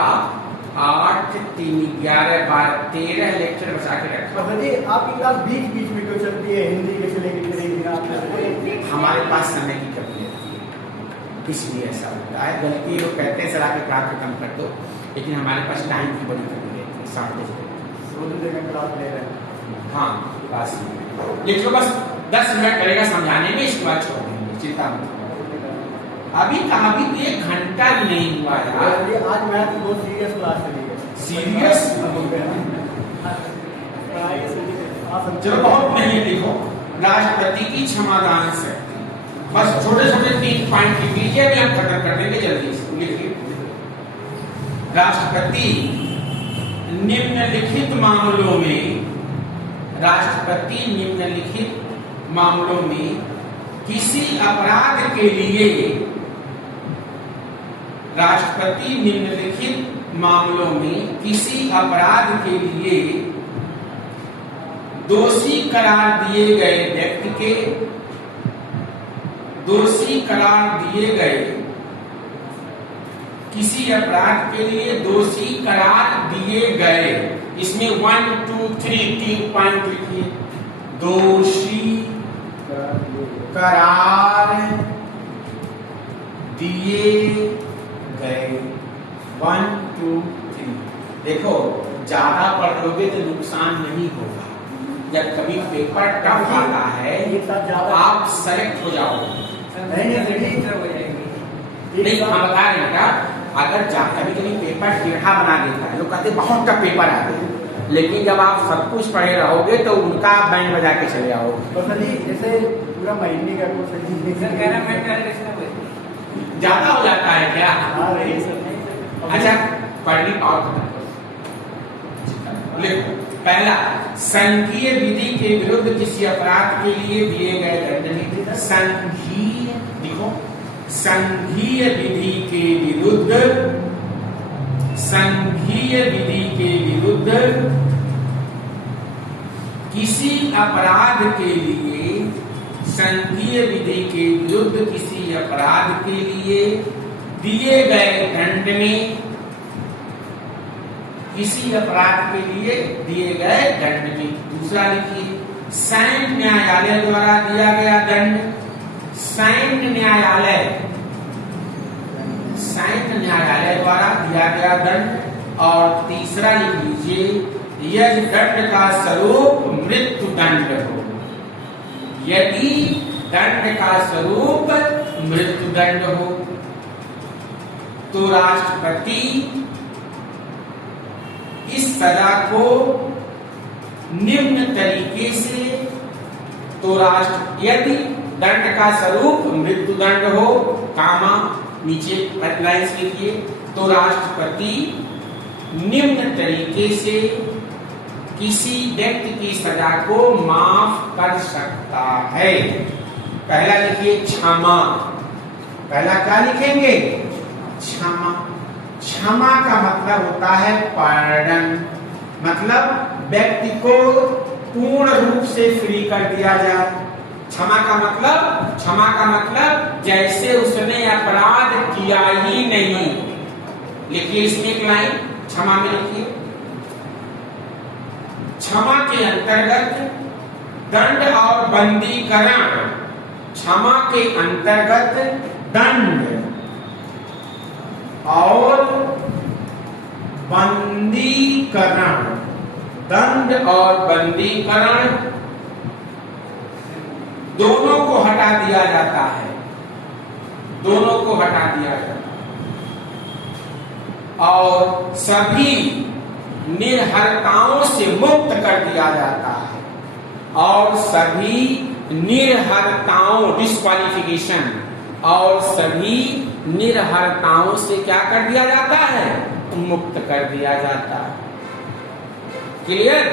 8, 3, 11, 12, 13 लेक्चर बचा के रखा। सर जी, आपकी क्लास बीच में क्यों चलती है? हिंदी के चलेगी हमारे पास समय की कमी रहती है, इसलिए ऐसा होता है। गलती लोग कहते हैं सर आके क्लास खत्म कर दो, लेकिन हमारे पास टाइम की बड़ी कमी रहती है। 7 क्लास ले रहे हैं। हाँ, क्लास लिख लो, बस 10 मिनट लगेगा समझाने में, इसके बाद छोड़ देंगे, चिंता मत करो। अभी कहाँ भी 1 घंटा नहीं हुआ यार। आज मैथ की बहुत सीरियस क्लास चली है। सीरियस? चलो बहुत नहीं, लिखो राष्ट्रपति की क्षमादान से, बस छोटे छोटे 3 पॉइंट लिख लीजिए, अभी हम खत्म कर देंगे जल्दी से। लिखिए, राष्ट्रपति निम्नलिखित मामलों में, राष्ट्रपति निम्नलिखित मामलों में किसी अपराध के लिए, राष्ट्रपति निम्नलिखित मामलों में किसी अपराध के लिए दोषी करार दिए गए व्यक्ति के, दोषी करार दिए गए, किसी अपराध के लिए दोषी करार दिए गए, इसमें 1, 2, 3 पॉइंट लिखिए। दोषी करार दिए गए, 1, 2, 3। देखो ज्यादा पढ़ लोगे तो नुकसान नहीं होगा। जब कभी पेपर टफ आता है आप सेलेक्ट हो जाओगे। नहीं, हम बता रहे हैं क्या, अगर कभी कभी पेपर टेढ़ा बना देता है, लोग कहते बहुत टफ पेपर आ गया, लेकिन जब आप सब कुछ पढ़े रहोगे तो उनका आप बैंड बजा के चले आओगे। तो सर जी, जैसे पूरा महीने का कोर्स ज्यादा हो जाता है क्या? अच्छा, पढ़नी और लिखो। पहला, संघीय विधि के विरुद्ध किसी अपराध के लिए दिए गए दंड। संघीय, देखो, संघीय विधि के विरुद्ध, संघीय विधि के विरुद्ध किसी अपराध के लिए, संघीय विधि के विरुद्ध किसी अपराध के लिए दिए गए दंड में, किसी अपराध के लिए दिए गए दंड में। दूसरा लिखिए, सैन्य न्यायालय द्वारा दिया गया दंड, सैन्य न्यायालय, सैन्य न्यायालय द्वारा दिया गया दंड। और तीसरा लिख लीजिए, यदि दंड का स्वरूप मृत्यु दंड हो, यदि दंड का स्वरूप मृत्यु दंड हो तो राष्ट्रपति इस सजा को निम्न तरीके से, तो यदि दंड का स्वरूप मृत्यु दंड हो, कामा नीचे लाइंस लिखिए, तो राष्ट्रपति निम्न तरीके से किसी व्यक्ति की सजा को माफ कर सकता है। पहला लिखिए क्षमा, पहला क्या लिखेंगे? क्षमा। क्षमा का मतलब होता है पार्डन, मतलब व्यक्ति को पूर्ण रूप से फ्री कर दिया जाए। क्षमा का मतलब जैसे उसने अपराध किया ही नहीं। लिखिए इसमें एक लाइन क्षमा में लिखिए, क्षमा के अंतर्गत दंड और बंदीकरण, क्षमा के अंतर्गत दंड और बंदीकरण, दंड और बंदीकरण दोनों को हटा दिया जाता है, दोनों को हटा दिया जाता है और सभी निर्हरताओं से मुक्त कर दिया जाता है, और सभी निर्हरताओं, डिस्क्वालिफिकेशन, और सभी निर्हरताओं से क्या कर दिया जाता है? मुक्त कर दिया जाता है। क्लियर?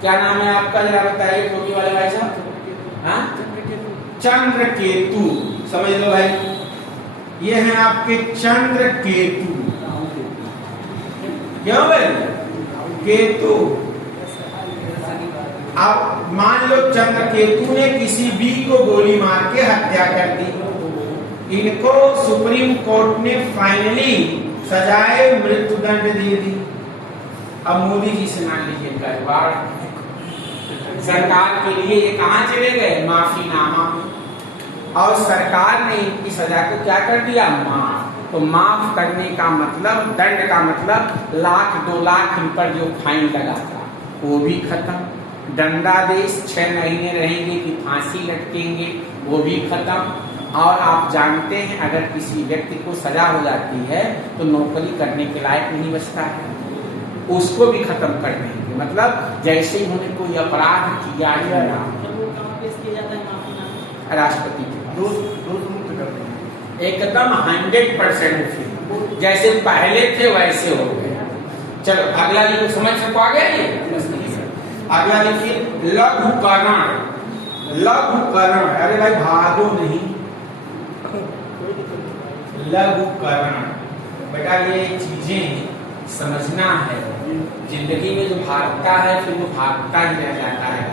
क्या नाम है आपका, जरा बताइए टोपी वाले भाई साहब। हाँ, चंद्र केतु। समझ लो भाई, ये हैं आपके चंद्र केतु। क्यों भाई? केतु। अब मान लो चंद्र केतु ने किसी बी को गोली मार के हत्या कर दी, इनको सुप्रीम कोर्ट ने फाइनली सजाए मृत्युदंड दे दी। अब मोदी जी से मान लीजिए गड़बड़, सरकार के लिए ये कहां चले गए, माफीनामा में, और सरकार ने इनकी सजा को क्या कर दिया, माफ। तो माफ करने का मतलब, दंड का मतलब 1,00,000 2,00,000 इन पर जो फाइन लगा था वो भी खत्म, दंडादेश 6 महीने रहेंगे कि फांसी लटकेंगे वो भी खत्म। और आप जानते हैं अगर किसी व्यक्ति को सजा हो जाती है तो नौकरी करने के लायक नहीं बचता है, उसको भी खत्म कर देंगे। मतलब जैसे ही उन्होंने कोई अपराध किया ही ना, राष्ट्रपति के पास एकदम 100% जैसे पहले थे वैसे हो गए। चलो अगला लिखो, समझ सको आ गया ये? अगला लिखिए लघुकरण। लघुकरण, अरे भाई भागो नहीं, लघुकरण। बेटा ये चीजें समझना है, जिंदगी में जो भागता है फिर वो भागता ही रह जाता है।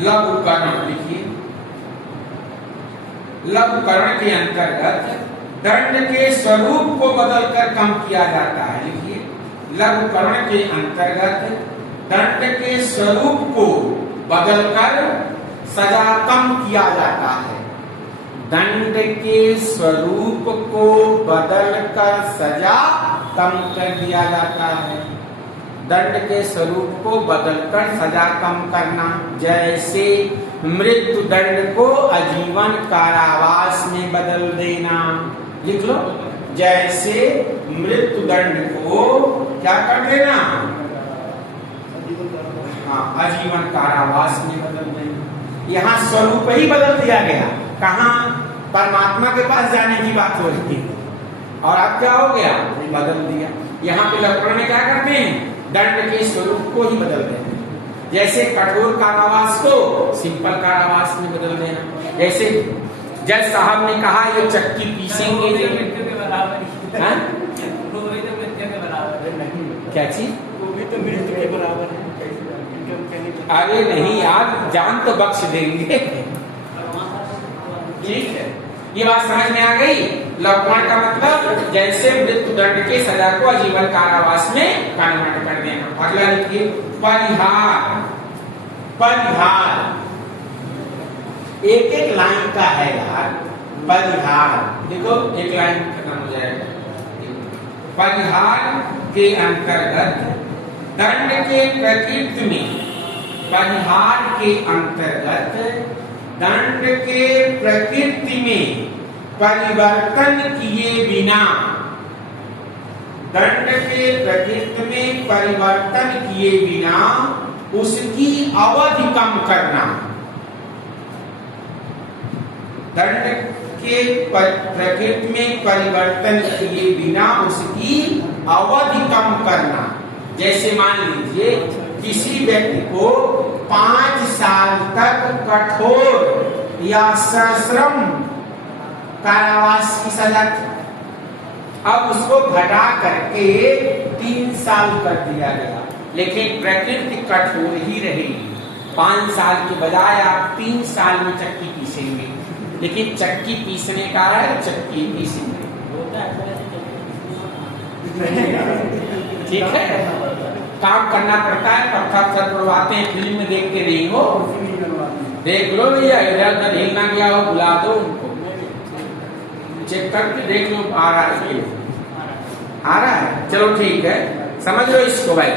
लघुकरण लिखिए, लघुकरण के अंतर्गत दंड के स्वरूप को बदलकर कम किया जाता है। लिखिए, लघुकरण के अंतर्गत दंड के स्वरूप को बदलकर सजा कम किया जाता है। दंड के स्वरूप को बदलकर सजा कम कर दिया जाता है। दंड के स्वरूप को बदलकर सजा कम करना, जैसे मृत्यु दंड को आजीवन कारावास में बदल देना। लिख लो, जैसे मृत्यु दंड को क्या कर देना, हाँ आजीवन कारावास में बदल देना। यहाँ स्वरूप ही बदल दिया गया, कहाँ परमात्मा के पास जाने की बात हो रही थी और अब क्या हो गया, बदल दिया। यहाँ पे लघुकरण में क्या करते हैं, दंड के स्वरूप को ही बदल देते हैं। जैसे कठोर कारावास को सिंपल कारावास में बदल देना। जैसे जज साहब ने कहा ये चक्की पीसेंगे, क्या चीज, वो भी तो मृत्यु के बराबर है। अरे नहीं यार, जान तो बख्श देंगे। ठीक है, ये बात समझ में आ गई। लघुकरण का मतलब जैसे मृत्यु दंड के सजा को आजीवन कारावास में कन्वर्ट कर देना। अगला लिखिए परिहार। परिहार एक एक लाइन का है यार, परिहार देखो एक लाइन खत्म हो जाएगा। परिहार के अंतर्गत दंड के प्रकृति में, परिहार के अंतर्गत दंड के प्रकृति में परिवर्तन किए बिना, दंड के प्रकृति में परिवर्तन किए बिना उसकी अवधि कम करना। दंड के प्रकृति में परिवर्तन किए बिना उसकी अवधि कम करना। जैसे मान लीजिए किसी व्यक्ति को 5 साल तक कठोर या सश्रम कारावास की सजा थी, अब उसको घटा करके 3 साल कर दिया गया, लेकिन प्रकृति कठोर ही रहेगी। 5 साल के बजाय आप 3 साल में चक्की पीसेंगे, लेकिन चक्की पीसने का है, चक्की पीसेंगे। ठीक है, काम करना पड़ता है, पत्थर पत्थर पड़वाते हैं, फिल्म में देखते नहीं हो, देख लो भैया, इधर उधर हिल ना गया हो बुला दो उनको, चेक करके देख लो आ रहा है, आ रहा है, चलो ठीक है, समझ लो इसको भाई।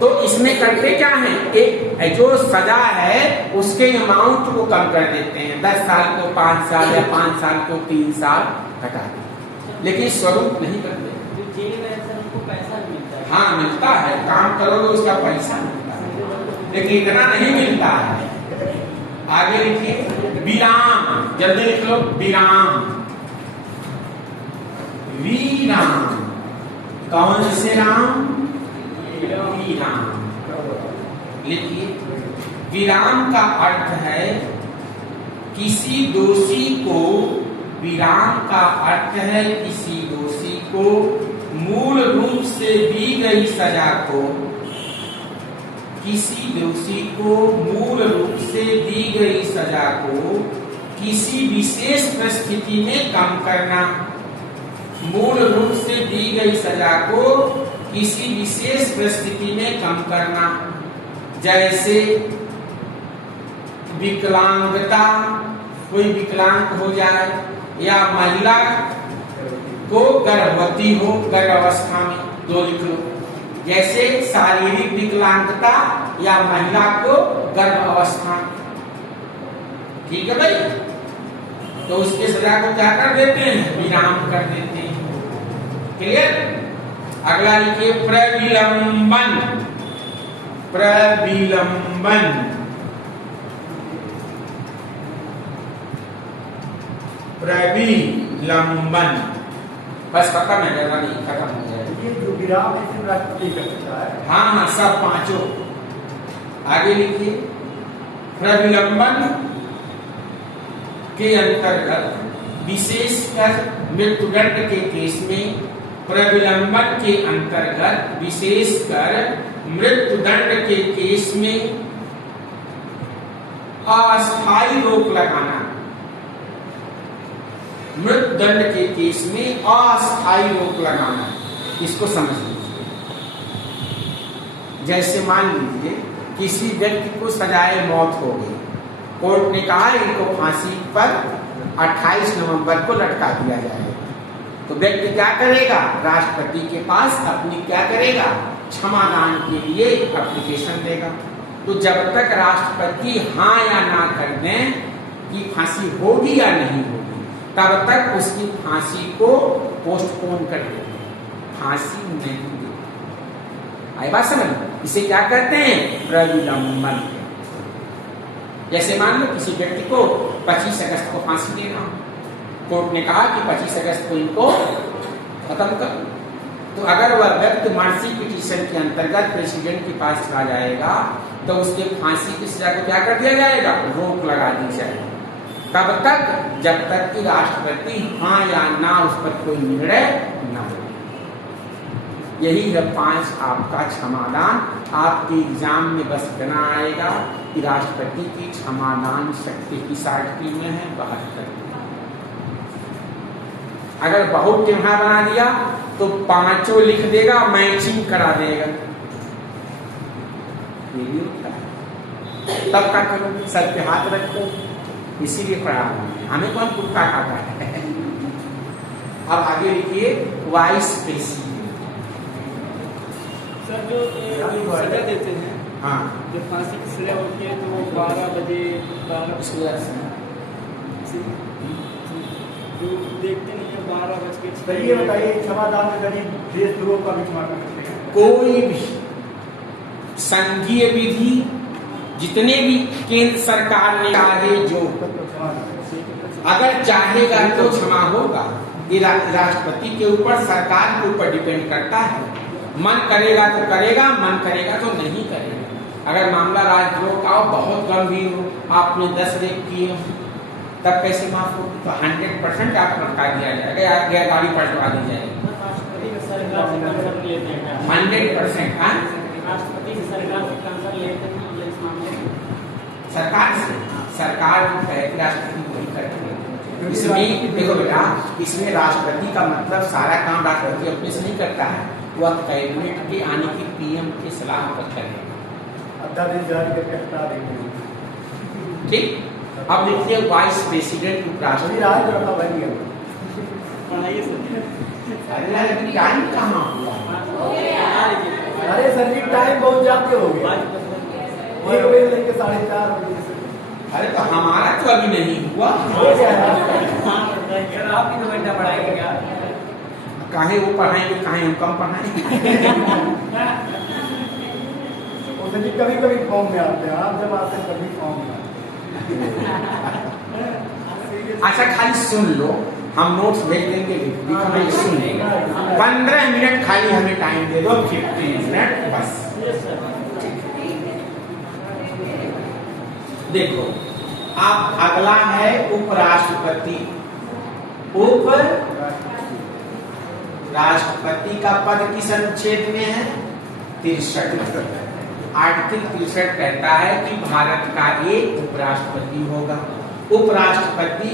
तो इसमें करते क्या है, एक जो सजा है उसके अमाउंट को कम कर देते हैं, 10 साल को 5 साल या 5 साल को 3 साल घटा देते, लेकिन स्वरूप नहीं करते। हाँ मिलता है, काम करोगे उसका पैसा मिलता है, लेकिन इतना नहीं मिलता है। आगे लिखिए विराम, जल्दी लिख लो, विराम। विराम कौन से राम, विराम। लिखिए, विराम का अर्थ है किसी दोषी को, विराम का अर्थ है किसी दोषी को मूल रूप से दी गई सजा को, किसी दोषी को मूल रूप से दी गई सजा को किसी विशेष परिस्थिति में कम करना। मूल रूप से दी गई सजा को किसी विशेष परिस्थिति में कम करना, जैसे विकलांगता, कोई विकलांग हो जाए, या महिला को गर्भवती हो गर्भावस्था में, दो लिख लो। जैसे शारीरिक विकलांगता या महिला को गर्भावस्था, ठीक है भाई। तो उसके सजा को क्या कर देते हैं? विराम कर देते हैं। क्लियर? अगला लिखिए, प्रविलंबन। प्रविलंबन, प्रविलंबन, बस खत्म है, ज्यादा नहीं, खत्म हो जाएगा। ये जो विराम है सिर्फ राष्ट्रपति कर सकता है। हाँ हाँ, सब पांचों। आगे लिखिए, प्रविलंबन के अंतर्गत विशेषकर मृत्युदंड के केस में, प्रविलंबन के अंतर्गत विशेषकर मृत्युदंड के केस में अस्थायी रोक लगाना। मृत्युदंड के केस में अस्थायी रोक लगाना, इसको समझ लीजिए। जैसे मान लीजिए किसी व्यक्ति को सजाए मौत हो गई, कोर्ट ने कहा इनको फांसी पर 28 नवंबर को लटका दिया जाएगा, तो व्यक्ति क्या करेगा? राष्ट्रपति के पास अपनी क्या करेगा? क्षमादान के लिए एप्लीकेशन देगा। तो जब तक राष्ट्रपति हाँ या ना कर दें कि फांसी होगी या नहीं होगी, तब तक उसकी फांसी को पोस्टपोन कर देंगे, फांसी नहीं देंगे। आई बात समझ? इसे क्या कहते हैं? प्रविलंबन। जैसे मान लो किसी व्यक्ति को 25 अगस्त को फांसी देना, कोर्ट ने कहा कि 25 अगस्त को इनको खत्म कर, तो अगर वह व्यक्ति मर्सी पिटीशन के अंतर्गत प्रेसिडेंट के पास चला जाएगा, तो उसके फांसी की सजा को क्या कर दिया जाएगा? रोक लगा दी जाएगी। तब तक जब तक कि राष्ट्रपति हाँ या ना उस पर कोई निर्णय न हो। यही है 5 आपका क्षमादान। आपके एग्जाम में बस इतना आएगा कि राष्ट्रपति की क्षमादान शक्ति की सार्थकी में है 72। अगर बहुत टेढ़ा बना दिया तो 5 लिख देगा, मैचिंग करा देगा। ये भी होता है। तब क्या करो? सर पे हाथ रखो, इसीलिए पढ़ा हमें कौन कुत्ता खाता है। अब आगे लिखिए, वाइस प्रेसिडेंट। सर जो सजा देते हैं, हाँ, जब फांसी की सजा होती है तो वो 12 बजे 12 जो देखते नहीं है 12 बज के। तो ये बताइए, क्षमादान में करीब देशद्रोह का भी क्षमा कर सकते हैं? कोई भी संघीय विधि, जितने भी केंद्र सरकार ने चाहे जो, अगर चाहेगा तो क्षमा होगा। ये राष्ट्रपति के ऊपर, सरकार के ऊपर डिपेंड करता है। मन करेगा तो करेगा, मन करेगा तो नहीं करेगा। अगर मामला राजद्रोह का हो, बहुत गंभीर हो, आपने 10 रेप किए हो, तब कैसे माफ होगी? तो 100% आपको लटका दिया जाएगा या गाड़ी पलटवा दी जाएगी। 100%। हाँ, सरकार से, सरकार जो कहती राष्ट्रपति वही करती है। इसमें देखो बेटा, इसमें राष्ट्रपति का मतलब सारा काम राष्ट्रपति अपने से नहीं करता है, वह कैबिनेट के आने की पीएम की सलाह पर करेगा। अध्यादेश जारी करके हटा देंगे। ठीक, अब देखिए वाइस प्रेसिडेंट उपराष्ट्रपति। अरे टाइम कहाँ हुआ? अरे सर जी, टाइम बहुत ज्यादा हो गया, 1 बजे लेके 4:30 बजे से। अरे तो हमारा तो अभी नहीं हुआ। आप भी 2 घंटा पढ़ाएंगे क्या? काहे वो पढ़ाएंगे, काहे हम कम पढ़ाएंगे। कभी कभी फॉर्म में आते हैं, आप जब आते हैं कभी फॉर्म में। अच्छा खाली सुन लो, हम नोट्स भेज देंगे, लिखना सुनेगा। 15 मिनट खाली हमें टाइम दे दो, 15 मिनट बस। देखो अब अगला है उपराष्ट्रपति। उप राष्ट्रपति का पद किस अनुच्छेद में है? 63। आर्टिकल 63 कहता है कि भारत का एक उपराष्ट्रपति होगा। उपराष्ट्रपति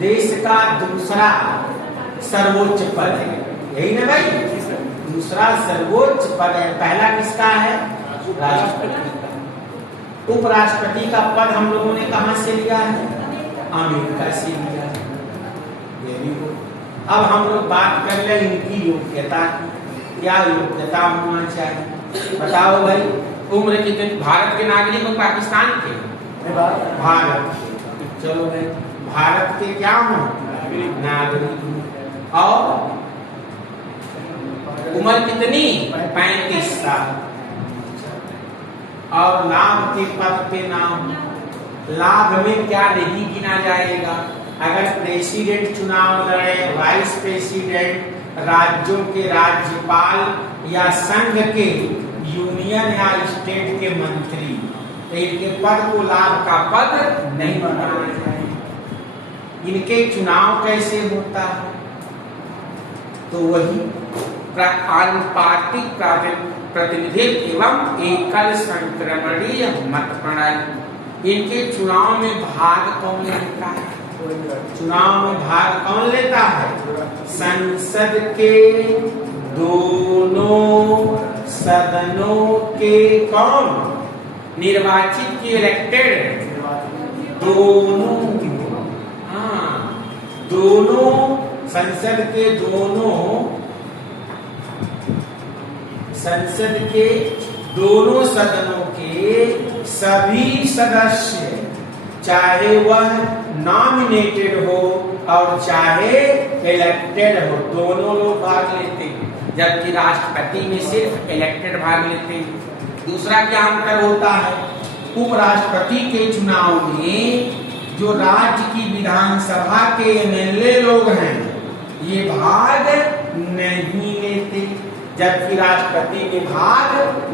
देश का दूसरा सर्वोच्च पद है, यही ना भाई? दूसरा सर्वोच्च पद है। पहला किसका है? राष्ट्रपति का। उपराष्ट्रपति का पद हम लोगों ने कहां से लिया है? अमेरिका से लिया है। Very good. अब हम लोग बात कर ले इनकी योग्यता की। क्या योग्यता होना चाहिए बताओ भाई? उम्र कितनी? भारत के नागरिक हो पाकिस्तान के? भारत के। चलो भाई, भारत के क्या हो? नागरिक। और उम्र कितनी? 35 साल। और लाभ के पद पे नाम। लाभ में क्या नहीं गिना जाएगा? अगर प्रेसिडेंट चुनाव लड़े, वाइस प्रेसिडेंट, राज्यों के राज्यपाल या संघ के यूनियन या स्टेट के मंत्री, तो इनके पद को लाभ का पद नहीं बनाना चाहिए। इनके चुनाव कैसे होता है? तो वही आनुपातिक प्रतिनिधित्व एवं एकल संक्रमणीय मत प्रणाली। इनके चुनाव में भाग कौन लेता है? चुनाव में भाग कौन लेता है? संसद के दोनों सदनों के कौन? निर्वाचित की इलेक्टेड? दोनों। हाँ, दोनों संसद के दोनों सदनों के सभी सदस्य, चाहे वह नॉमिनेटेड हो और चाहे इलेक्टेड हो, दोनों लोग भाग लेते हैं। जबकि राष्ट्रपति में सिर्फ इलेक्टेड भाग लेते हैं। दूसरा क्या अंतर होता है? उपराष्ट्रपति के चुनाव में जो राज्य की विधानसभा के एमएलए लोग हैं, ये भाग नहीं लेते, जबकि राष्ट्रपति में भाग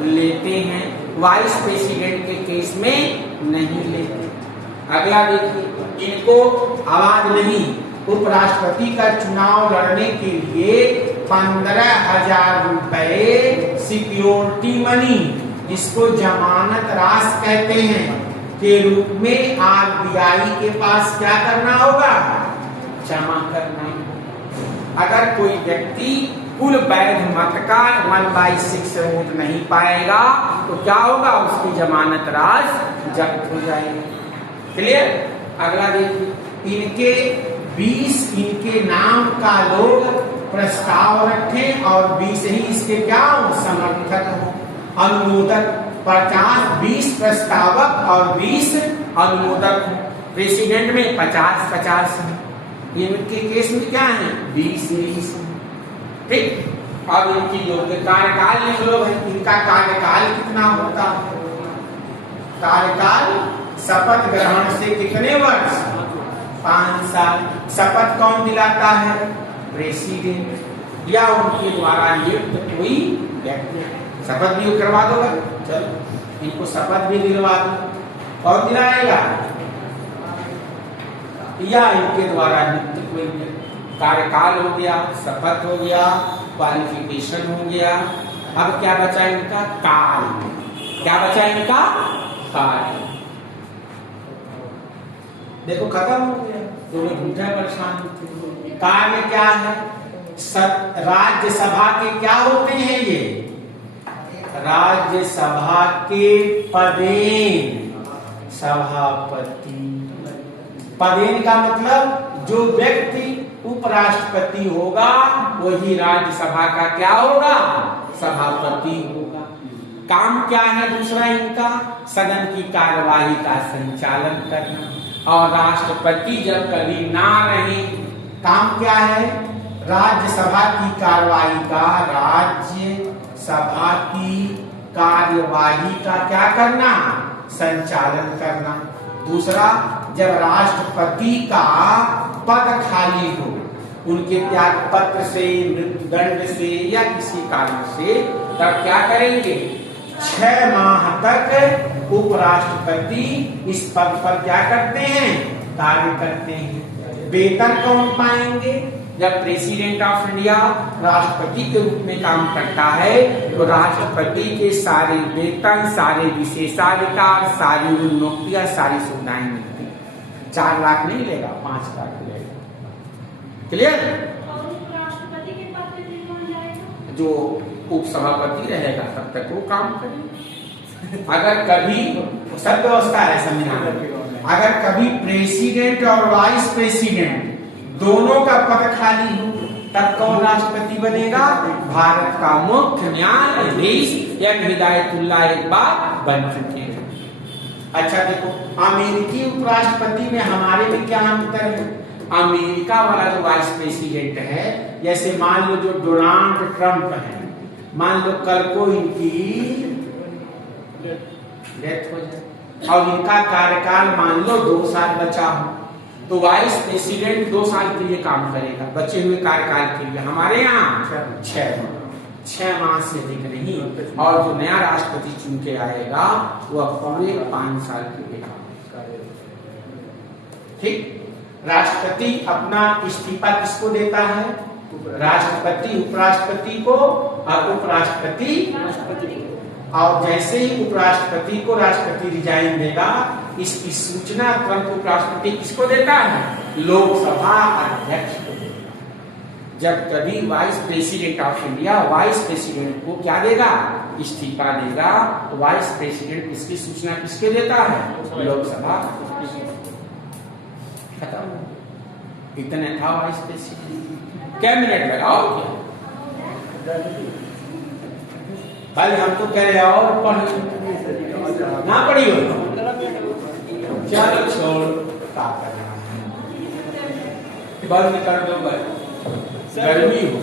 लेते हैं। वाइस प्रेसिडेंट के केस में नहीं लेते। अगला देखिए, इनको आवाज नहीं। उपराष्ट्रपति का चुनाव लड़ने के लिए 15,000 रुपए सिक्योरिटी मनी, जिसको जमानत राशि कहते हैं, के रूप में आरबीआई के पास क्या करना होगा? जमा करना होगा। अगर कोई व्यक्ति कुल वैध मत का 1/6 वोट नहीं पाएगा तो क्या होगा? उसकी जमानत राशि जब्त हो जाएगी। क्लियर? अगला देखिए, इनके 20 इनके नाम का लोग प्रस्ताव रखें और 20 ही इसके क्या हो? समर्थक हो, अनुमोदक। 20 प्रस्तावक और 20 अनुमोदक। प्रेसिडेंट में 50-50 है। इनके केस में क्या है? 20-20। ठीक। अब इनकी योग्य कार्यकाल लिख लो भाई। इनका कार्यकाल कितना होता है? कार्यकाल शपथ ग्रहण से कितने वर्ष? 5 साल। शपथ कौन दिलाता है? प्रेसिडेंट या उनके द्वारा नियुक्त कोई व्यक्ति। शपथ भी करवा दो भाई। चलो, इनको शपथ भी दिलवा दो। और दिलाएगा या इनके द्वारा नियुक्त कोई व्यक्ति। कार्यकाल हो गया, शपथ हो गया, क्वालिफिकेशन हो गया। अब क्या बचा इनका? काल। क्या बचा इनका? काल। देखो खत्म हो गया, तो लोग झूठा परेशान होते। कार्य क्या है? राज्यसभा के क्या होते हैं ये? राज्यसभा के पदेन सभापति। पदेन का मतलब जो व्यक्ति उपराष्ट्रपति होगा वही राज्यसभा का क्या होगा? सभापति होगा। काम क्या है दूसरा इनका? सदन की कार्यवाही का संचालन करना। और राष्ट्रपति जब कभी ना रहे, काम क्या है? राज्यसभा की कार्यवाही का, राज्यसभा की कार्यवाही का क्या करना? संचालन करना। दूसरा, जब राष्ट्रपति का पद खाली हो, उनके त्याग पत्र से, मृत्युदंड से या किसी कारण से, तब क्या करेंगे? 6 माह तक उपराष्ट्रपति इस पद पर क्या करते हैं? कार्य करते हैं। वेतन कौन पाएंगे? जब प्रेसिडेंट ऑफ इंडिया राष्ट्रपति के रूप में काम करता है तो राष्ट्रपति के सारे वेतन, सारे विशेषाधिकार, सारी उन्नतियां, सारी सुविधाएं मिलती हैं। 4 लाख नहीं लेगा, 5 लाख लेगा। क्लियर? और उपराष्ट्रपति के पद पे फिर कौन जाएगा? जो उपसभापति रहेगा तब तक वो काम करेगा। अगर कभी सब व्यवस्था है संविधान में, अगर कभी प्रेसिडेंट और वाइस प्रेसिडेंट दोनों का पद खाली हो तब कौन राष्ट्रपति बनेगा? भारत का मुख्य न्यायाधीश एम हिदायतुल्लाह एक बार बन चुके हैं। अच्छा देखो, अमेरिकी उपराष्ट्रपति में हमारे में क्या अंतर है? अमेरिका वाला जो वाइस प्रेसिडेंट है, जैसे मान लो जो डोनाल्ड ट्रंप है, मान लो कल को इनकी डेथ हो जाए और इनका कार्यकाल मान लो 2 साल बचा हो, तो वाइस प्रेसिडेंट 2 साल के लिए काम करेगा बचे हुए कार्यकाल के लिए। हमारे यहाँ 6 माह से अधिक नहीं। और जो नया राष्ट्रपति चुन के आएगा वह पूरे 5 साल के लिए काम करेगा। ठीक? राष्ट्रपति अपना इस्तीफा किसको देता है? राष्ट्रपति उपराष्ट्रपति को और उपराष्ट्रपति राष्ट्रपति को। और जैसे ही उपराष्ट्रपति को राष्ट्रपति रिजाइन देगा, इसकी सूचना तुरंत उपराष्ट्रपति किसको देता है? लोकसभा अध्यक्ष को देगा। जब कभी vice president of India vice president को क्या देगा? इस्तीफा देगा, तो वाइस प्रेसिडेंट इसकी सूचना किसके देता है? लोकसभा। खत्म। इतने था वाइस प्रेसिडेंट। क्या मिनट लगाओ क्या? भाई हम तो कह रहे और पढ़ ना पढ़ी हो, चलो छोड़, क्या करना है, बंद कर दो, गर्मी हो।